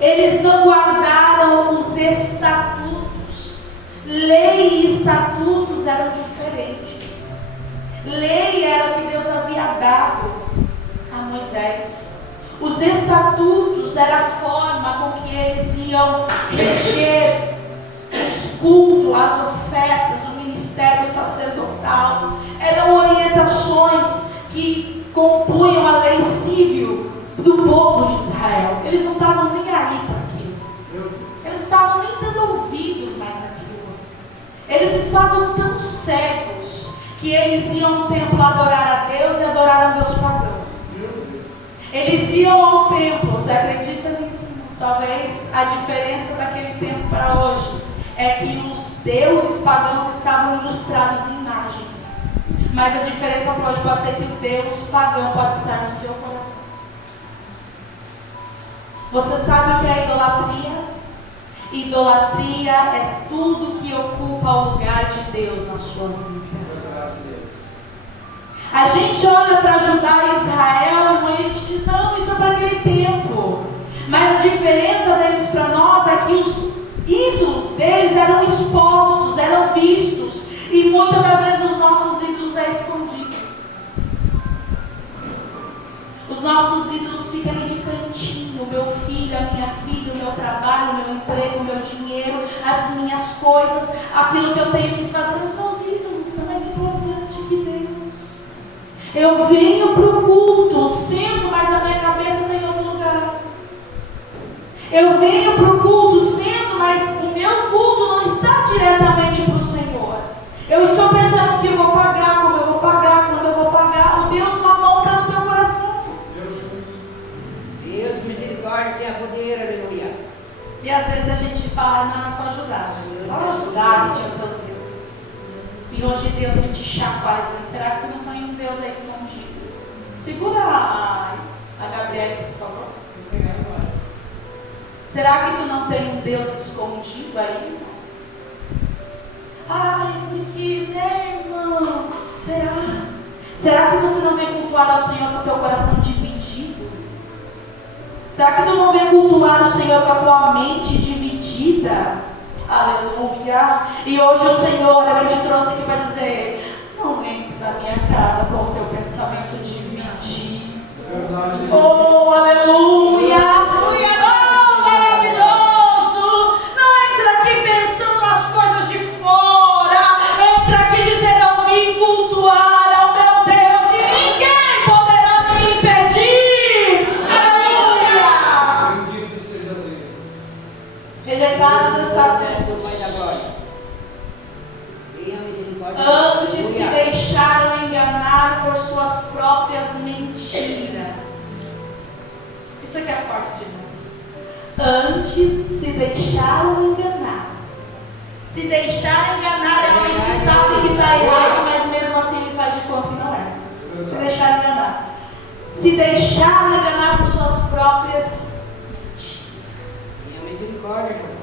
Eles não guardaram os estatutos. Lei e estatutos eram diferentes. Lei era o que Deus havia dado a Moisés. Os estatutos era a forma com que eles iam reger os cultos, as ofertas, o ministério sacerdotal. Eram orientações que compunham a lei civil do povo de Israel. Eles não estavam nem aí para aquilo. Eles não estavam nem dando ouvidos mais àquilo. Eles estavam tão cegos que eles iam ao templo adorar a Deus e adorar a Deus pagão. Eles iam ao templo, você acredita nisso? Talvez a diferença daquele tempo para hoje é que os deuses pagãos estavam ilustrados em imagens. Mas a diferença para hoje pode ser que o Deus pagão pode estar no seu coração. Você sabe o que é idolatria? Idolatria é tudo que ocupa o lugar de Deus na sua vida. A gente olha para Judá e Israel e a gente diz, não, isso é para aquele tempo. Mas a diferença deles para nós é que os ídolos deles eram expostos, eram vistos. E muitas das vezes os nossos ídolos é escondido. Os nossos ídolos ficam ali de cantinho. Meu filho, a minha filha, o meu trabalho, o meu emprego, o meu dinheiro, as minhas coisas, aquilo que eu tenho que fazer. Os meus ídolos são mais importantes que Deus. Eu venho para o culto, sento, mas a minha cabeça está em outro lugar. Eu venho para o culto, sento, mas o meu culto não está diretamente para o Senhor. Eu estou pensando o que eu vou pagar, como eu vou pagar, quando eu vou pagar. O Deus mamão está no teu coração. Deus, misericórdia, tem a poder, aleluia. E às vezes a gente fala, não, é só ajudar. Só ajudar, tinha seus deuses. E hoje Deus me te chacoalha dizendo, será que tu não tem um Deus aí escondido? Segura a Gabriela, por favor. Vou pegar agora. Será que tu não tem um Deus escondido aí? Ai, porque, né, irmão? Será que você não vem cultuar ao Senhor com o teu coração dividido? Será que tu não vem cultuar o Senhor com a tua mente dividida? Aleluia. E hoje o Senhor, Ele te trouxe aqui para dizer: não entre na minha casa com o teu pensamento dividido. Oh, aleluia. Oh, maravilhoso. Não entra aqui pensando nas coisas de fora. Entra aqui dizendo: eu vim cultuar ao meu Deus e ninguém poderá me impedir. Aleluia. Bendito seja Deus. Rejeitados está antes se deixaram enganar por suas próprias mentiras. Isso aqui é a parte de nós. Antes se deixaram enganar. Se deixar enganar é alguém que sabe que está errado, mas mesmo assim ele faz de conta que não é. Se deixar enganar. Se deixaram enganar por suas próprias mentiras.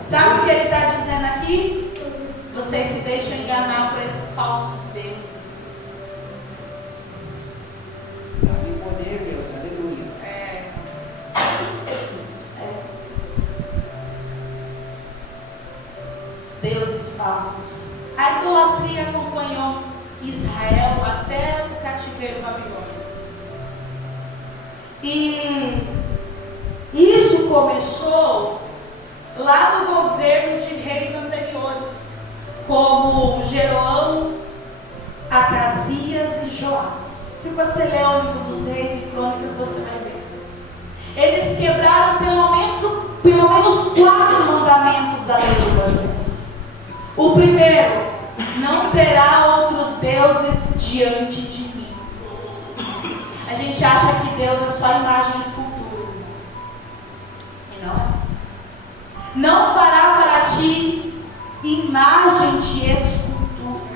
Sabe o que ele está dizendo aqui? Vocês se deixam enganar por esses falsos deuses. Tem poder, Deus, aleluia. Deuses falsos. A idolatria acompanhou Israel até o cativeiro babilônico. E isso começou lá no governo de reis anteriores, como Jeroão, Acasias e Joás. Se você ler o livro dos reis e crônicas, você vai ver. Eles quebraram pelo menos 4 mandamentos da lei de Moisés. O primeiro: não terá outros deuses diante de mim. A gente acha que Deus é só imagem e escultura. E não é. Não fará para ti imagem de escultura.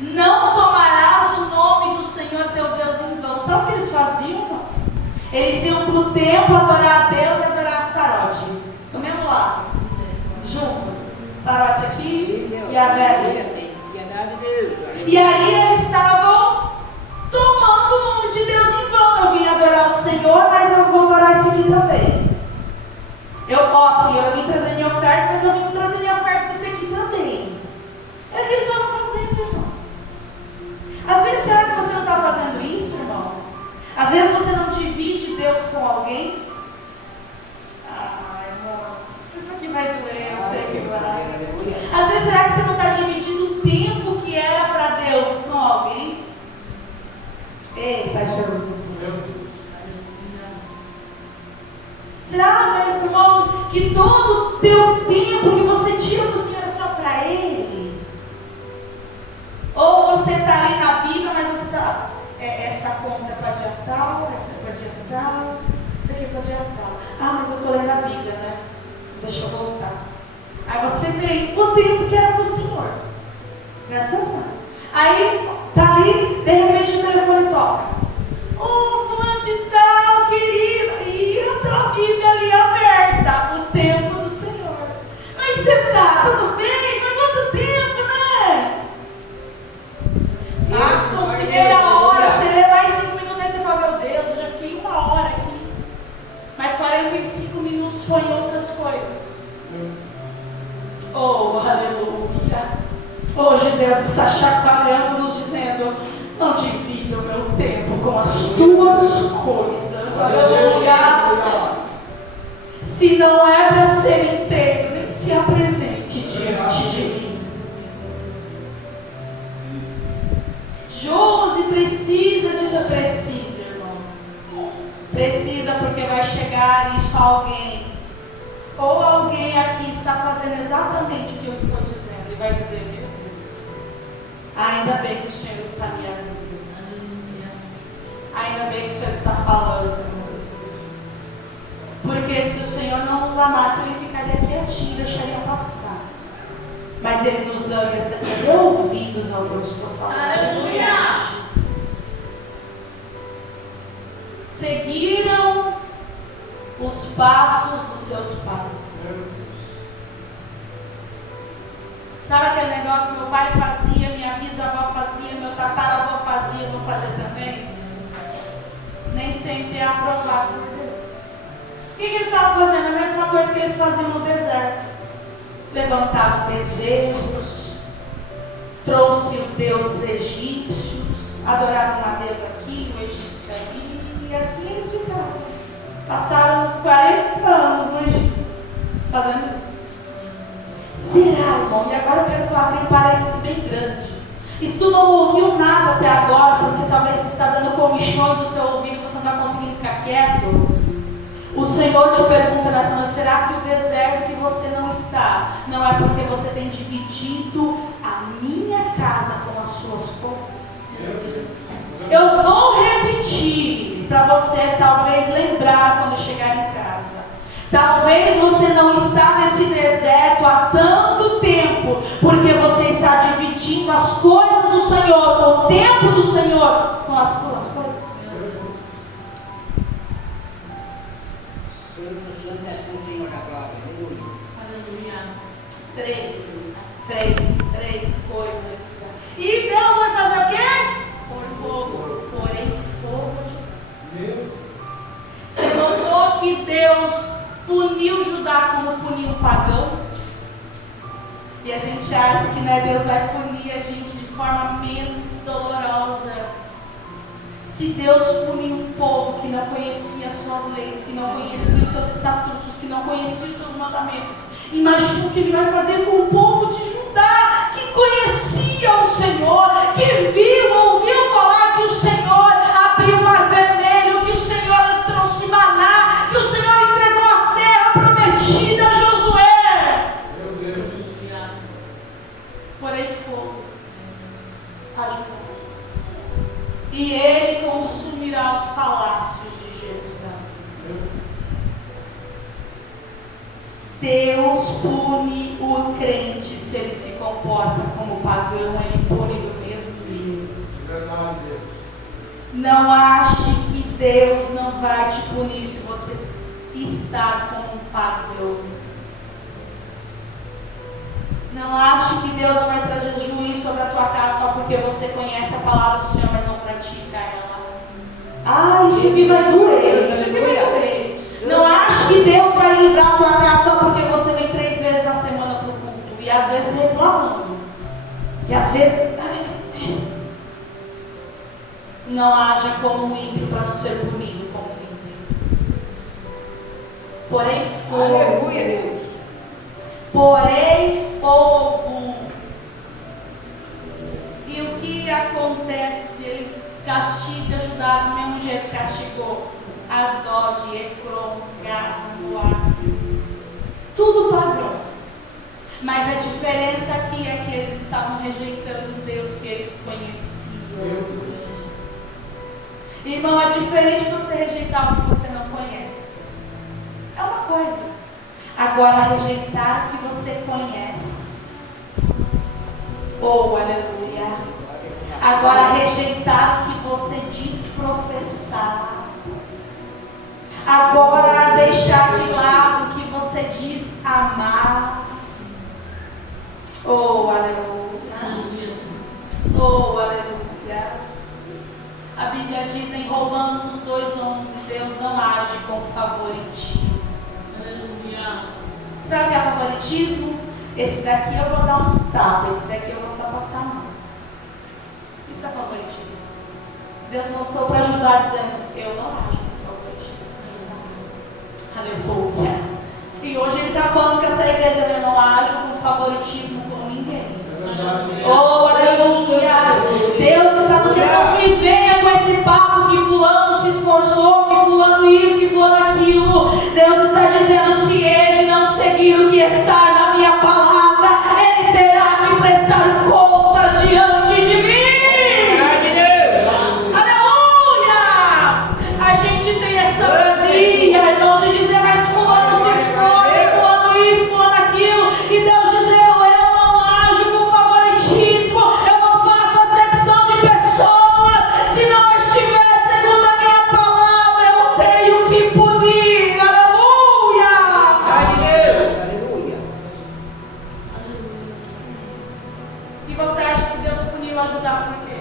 Não tomarás o nome do Senhor teu Deus em vão. Sabe o que eles faziam, irmãos? Eles iam para o templo adorar a Deus e adorar Astarote. Do mesmo lado. Juntos. Astarote aqui e a velha. E aí eles estavam tomando o nome de Deus em vão. Eu vim adorar o Senhor, mas eu vou adorar esse aqui também. Senhor, eu vim trazer minha oferta, mas eu vim trazer minha oferta para esse aqui também. É o que eles vão fazendo, irmãos. Às vezes, será que você não está fazendo isso, irmão? Às vezes você não divide Deus com alguém. Irmão, isso aqui vai doer, eu sei que vai. Às vezes, será que você não está dividindo o tempo que era para Deus com alguém? Eita, Jesus. Será mesmo, irmão, que todo o teu tempo que você tira do Senhor é só para Ele? Ou você está ali na Bíblia, mas você está... essa conta é para dia tal, essa é para dia tal, isso aqui é para dia tal. Mas eu estou lendo a Bíblia, né? Deixa eu voltar. Aí você vê o tempo que era para o Senhor. Presta atenção. Aí, está ali, de repente o telefone toca. Fulano de tal, querido. E a tua Bíblia ali aberta. O tempo do Senhor. Como é que você está? Tudo bem? Mas quanto tempo, né? Passam-se meia hora. Você lê lá em 5 minutos, aí você fala, meu Deus, eu já fiquei 1 hora aqui. Mas 45 minutos foi em outras coisas. Oh, aleluia. Hoje Deus está chacoalhando-nos, dizendo, não divida o meu tempo com as tuas coisas. Aleluia. Se não é para ser inteiro, nem se apresente diante de mim. Josi precisa disso, precisa, irmão. Precisa, porque vai chegar isso a alguém. Ou alguém aqui está fazendo exatamente o que eu estou dizendo e vai dizer, meu Deus, ainda bem que o Senhor está me avisando. Ainda bem que o Senhor está falando. Porque se o Senhor não nos amasse, Ele ficaria quietinho, deixaria passar. Mas Ele nos ama, Ele deu ouvidos ao que eu estou falando. Aleluia! Seguiram os passos dos seus pais. Sabe aquele negócio, meu pai fazia, minha bisavó fazia, meu tataravó fazia, eu vou fazer também? Nem sempre é aprovado por Deus. que eles estavam fazendo? A mesma coisa que eles faziam no deserto. Levantavam bezerros, trouxe os deuses egípcios, adoravam a Deus aqui, o egípcio ali, e assim eles ficaram. Passaram 40 anos no Egito, fazendo isso. Será, irmão? E agora eu quero abrir parênteses bem grande. E se tu não ouviu nada até agora, porque talvez você está dando comichões no seu ouvido, você não está conseguindo ficar quieto, o Senhor te pergunta nessa noite: será que o deserto que você não está, não é porque você tem dividido a minha casa com as suas coisas? Eu vou repetir para você talvez lembrar quando chegar em casa. Talvez você não está nesse deserto há tanto tempo, porque você está dividindo as coisas do Senhor, o tempo do Senhor, com as suas coisas. Santo és tu, Senhor da glória. Aleluia. Três coisas. E Deus vai fazer o quê? Por fogo. Porém, fogo. Você notou que Deus puniu Judá como puniu o pagão? E a gente acha que, né, Deus vai punir a gente de forma menos dolorosa. Se Deus puniu um povo que não conhecia as suas leis, que não conhecia os seus estatutos, que não conhecia os seus mandamentos, imagina o que Ele vai fazer com o povo de Judá, que conhecia o Senhor, que ouviu falar que o Senhor abriu o mar vermelho, que o Senhor trouxe maná, que o Senhor entregou a terra prometida a Josué. Meu Deus. Porém fogo ajudou. E Ele consumirá os palácios de Jerusalém. Deus pune o crente se ele se comporta como pagão, Ele pune do mesmo jeito. Não ache que Deus não vai te punir se você está como um pagão. Não ache que Deus não vai trazer juízo sobre a tua casa só porque você conhece a palavra do Senhor, mas não pratica ela. Ai, isso aqui vai doer, isso aqui vai doer. Não ache que Deus vai livrar a tua casa só porque você vem 3 vezes na semana para o culto. E às vezes reclamando. E às vezes... Não haja como um ímpio para não ser punido como um ímpio. Porém, fogo. Aleluia, Deus. Porém, fogo. E o que acontece? Ele castiga Judá do mesmo jeito que castigou Asdod, Ecrom, Gaza, Moab. Tudo pagão. Mas a diferença aqui é que eles estavam rejeitando o Deus que eles conheciam. Irmão, é diferente você rejeitar o que você não conhece. É uma coisa. Agora, rejeitar o que você conhece. Oh, aleluia. Agora, rejeitar o que você diz professar. Agora, deixar de lado o que você diz amar. Oh, aleluia. Oh, aleluia. A Bíblia diz em Romanos 2:11, Deus não age com favoritismo. Aleluia. Sabe o que é favoritismo? Esse daqui eu vou dar uns tapas, esse daqui eu vou só passar a mão. Isso é favoritismo. Deus mostrou para ajudar dizendo, eu não ajo com favoritismo. Aleluia. E hoje Ele está falando que essa igreja eu não ajo com favoritismo com ninguém. Oh, aleluia. Deus está nos dizendo, não me venha com esse papo que fulano se esforçou, que fulano isso, que fulano aquilo. Deus está dizendo, se ele não seguir o que está na minha palavra, ele terá que prestar contas diante de mim. Aleluia. A gente tem essa mania, irmãos, de dizer, mas fulano se esforça, fulano isso, fulano aquilo. E Deus diz, eu não ajo com favoritismo, eu não faço acepção de pessoas. Se não estiver segundo a minha palavra, eu tenho que punir. Aleluia. Aleluia. E você acha que Deus puniu ajudar por quê?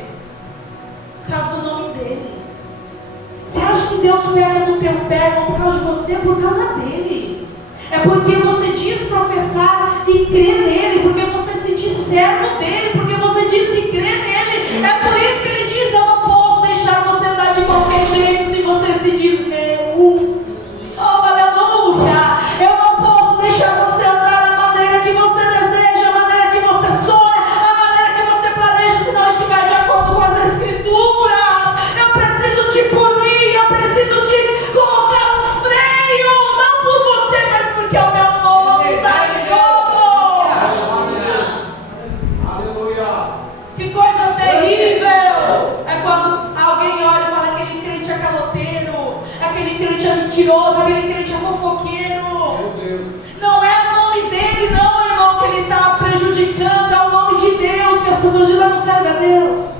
Por causa do nome dele. Você acha que Deus pega no no teu pé, não por causa de você, é por causa dele. É porque você diz professar e crer nele, porque você se diz servo dele, porque você diz que crê nele. É por isso que ele diz: eu não posso deixar você andar de qualquer jeito se você se diz meu. Oh, aleluia! Eu não posso deixar você andar da maneira que você deseja, a maneira que você sonha, a maneira que você planeja, se não estiver de acordo com as Escrituras. Eu preciso te punir, eu preciso te colocar um freio, não por você, mas porque o meu nome está em jogo. Aleluia. Que coisa terrível é quando alguém olha e fala: aquele crente é caloteiro, aquele crente é mentiroso, aquele crente é fofoqueiro. Meu Deus. Não é o nome dele, não, irmão, que ele está prejudicando, é o nome de Deus, que as pessoas dizem: não serve a Deus.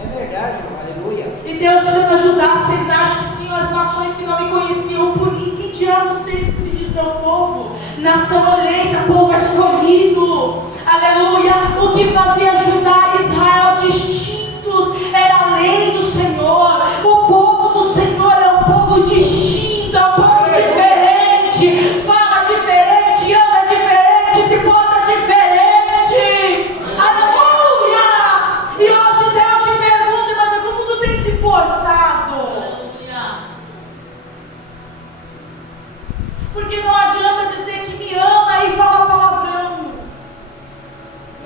É verdade, irmão. Aleluia. E Deus dizendo: ajudar, vocês acham que sim, as nações que não me conheciam, por que diabo vocês que se diz meu povo? Nação eleita, povo escolhido. Aleluia. O que fazia Judá e Israel distintos era a lei do Senhor. O povo do Senhor é um povo distinto, é um povo diferente, fala diferente, anda diferente, se porta diferente. Aleluia. E hoje Deus te pergunta: mas como tu tem se portado? Porque não adianta dizer que me ama e fala palavrão.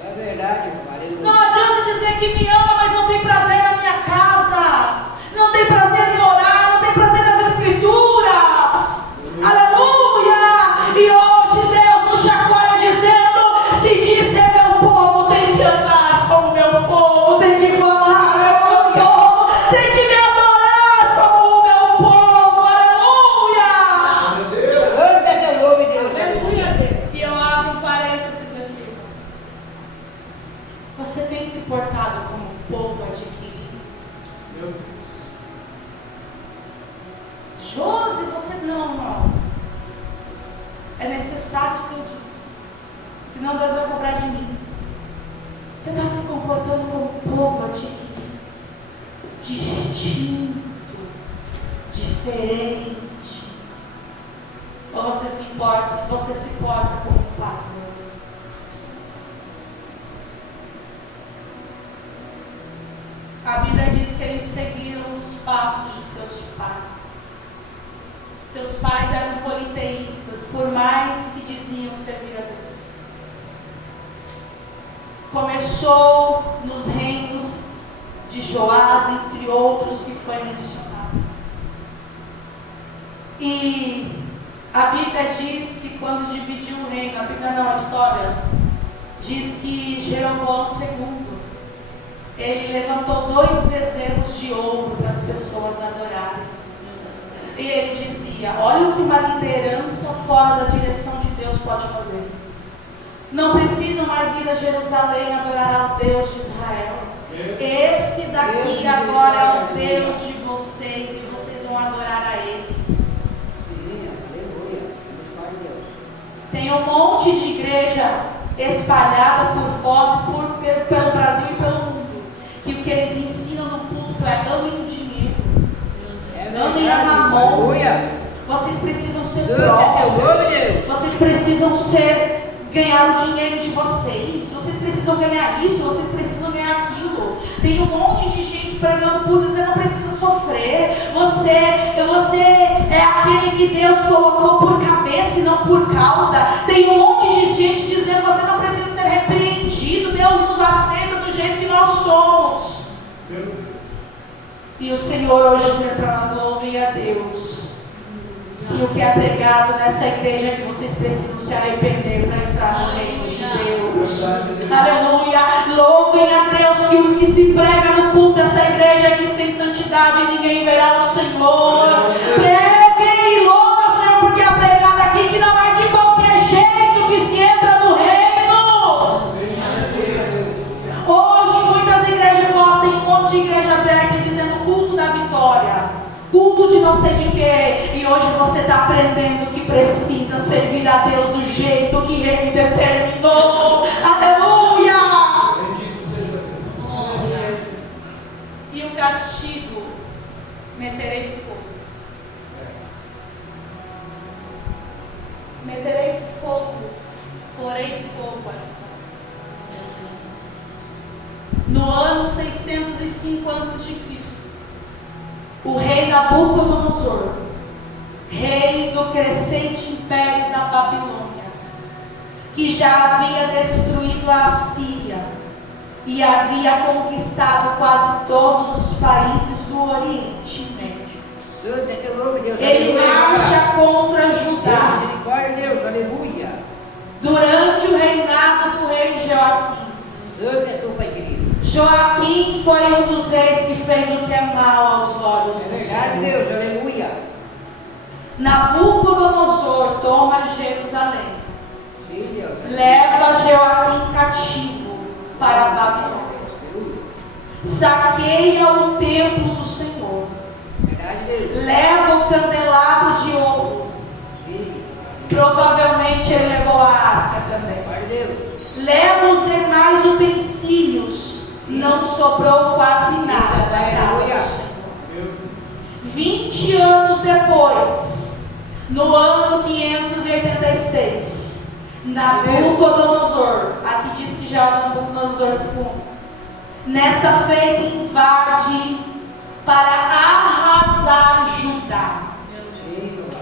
É verdade, irmão. Aleluia. Não adianta dizer que me ama, mas não tem prazer na minha casa, não tem prazer em orar, não tem prazer nas Escrituras. Aleluia! E hoje Deus nos chacoalha dizendo: se diz ser meu povo, tem que andar como meu povo, tem que falar como meu povo, tem que me adorar como o meu povo. Aleluia! Meu Deus. Levanta teu nome, Deus. Aleluia. E eu abro um parênteses aqui. Você tem se portado como um povo adquirido? Meu Deus. Josi, você não. É necessário ser dito. Senão Deus vai cobrar de mim. Você está se comportando como um povo adquirido, distinto, diferente. Ou você se importa, se você se porta como um padrão? A Bíblia diz que eles seguiram os passos de seus pais. Seus pais eram politeístas, por mais que diziam servir a Deus. Começou nos reinos de Joás, entre outros que foi mencionado. E a Bíblia diz que quando dividiu o reino, a Bíblia não, a história, diz que Jeroboão II, ele levantou 2 bezerros de ouro para as pessoas adorarem. E ele dizia: olha o que uma liderança fora da direção de Deus pode fazer. Não precisam mais ir a Jerusalém adorar ao Deus de Israel. Esse daqui agora é o Deus de vocês e vocês vão adorar a eles. Sim, aleluia. Pai de Deus. Tem um monte de igreja espalhada por Foz, pelo Brasil e pelo mundo, que o que eles ensinam no culto é: amem o dinheiro, amem a mamon. Aleluia. Vocês precisam ser Santo é teu nome, prósperos. Deus. Vocês precisam ganhar o dinheiro de vocês. Vocês precisam ganhar isso, vocês precisam ganhar aquilo. Tem um monte de gente pregando por você não precisa sofrer. Você é aquele que Deus colocou por cabeça e não por cauda. Tem um monte de gente dizendo: você não precisa ser repreendido. Deus nos aceita do jeito que nós somos. E o Senhor hoje diz para nós: louvem a Deus. Que o que é pregado nessa igreja é que vocês precisam se arrepender para entrar no reino de Deus. Aleluia. Louvem a Deus que o que se prega no culto dessa igreja é que sem santidade ninguém verá o Senhor. Preguem e louvem o Senhor, porque é pregado aqui que não é de qualquer jeito que se entra no reino. Hoje muitas igrejas gostam, um monte de igreja prega dizendo culto da vitória, culto de não sei de quê. E hoje você está aprendendo que precisa servir a Deus do jeito que Ele determinou. Aleluia! fogo ajudar. No ano 605 a.C., o rei Nabucodonosor, rei do crescente império da Babilônia, que já havia destruído a Assíria e havia conquistado quase todos os países do Oriente Médio, Santo é teu nome, Deus. ele Aleluia. marcha contra Deus, Judá misericórdia, Deus. Aleluia. durante o reinado do rei Joaquim. Santo é teu Pai querido. Joaquim foi um dos reis que fez o que é mal aos olhos É do verdade, Senhor. Deus. Aleluia. Nabucodonosor toma Jerusalém, Sim, Deus. leva Joaquim cativo para a Babilônia, Aleluia. saqueia o templo do Senhor, Verdade, Deus. leva o candelabro de ouro, Sim. provavelmente ele levou a arca também, Glória a Deus. leva os demais utensílios, não sobrou quase nada da casa do Senhor. 20 anos depois, no ano 586, Nabucodonosor, aqui diz que já é Nabucodonosor II, nessa feita invade para arrasar Judá. Sim, Jeová.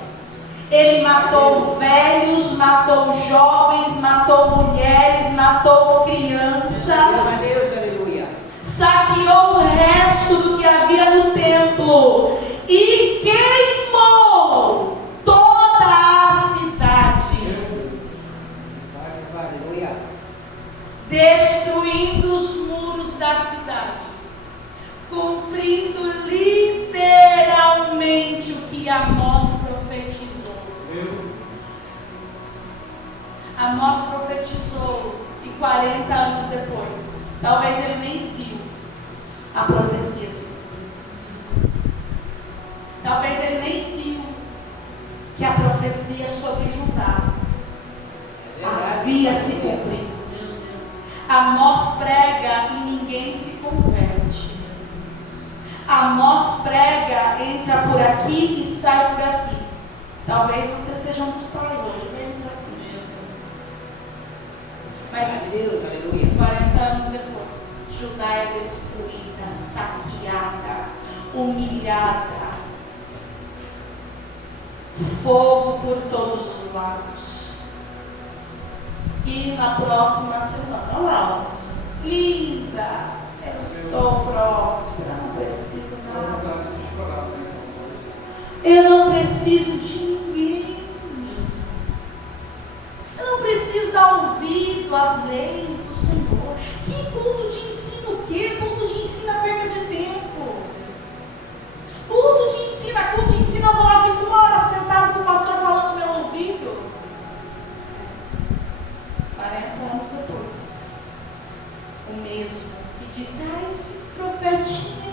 Ele matou velhos, matou jovens, matou mulheres, matou Glória a crianças, Deus. Aleluia. saqueou o resto do que havia no templo e queimou toda a cidade, Aleluia. destruindo os muros da cidade, cumprindo literalmente o que Amós profetizou. Amós profetizou e 40 anos depois, talvez ele nem viu a profecia se cumprir. Talvez ele nem viu que a profecia sobre Judá É verdade. havia se cumprido. Amós prega e ninguém se converte. Amós prega, entra por aqui e sai por aqui. Talvez você seja um dos tais hoje, vem por aqui. Mas Glória a Deus. Aleluia. 40 anos depois, Judá é destruída, saqueada, humilhada, fogo por todos os lados. E na próxima semana, olha lá, ó, linda, eu estou próspera, não preciso nada, eu não preciso de ninguém, eu não preciso dar ouvido às leis do Senhor. Que culto de ensino o quê? Culto de ensino é perda de tempo. Culto de ensino, eu vou lá, fico 1 hora sentado com o pastor falando no meu ouvido. 40 anos depois, o mesmo, e disse, esse profetinha,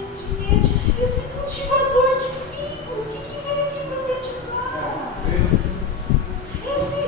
esse cultivador de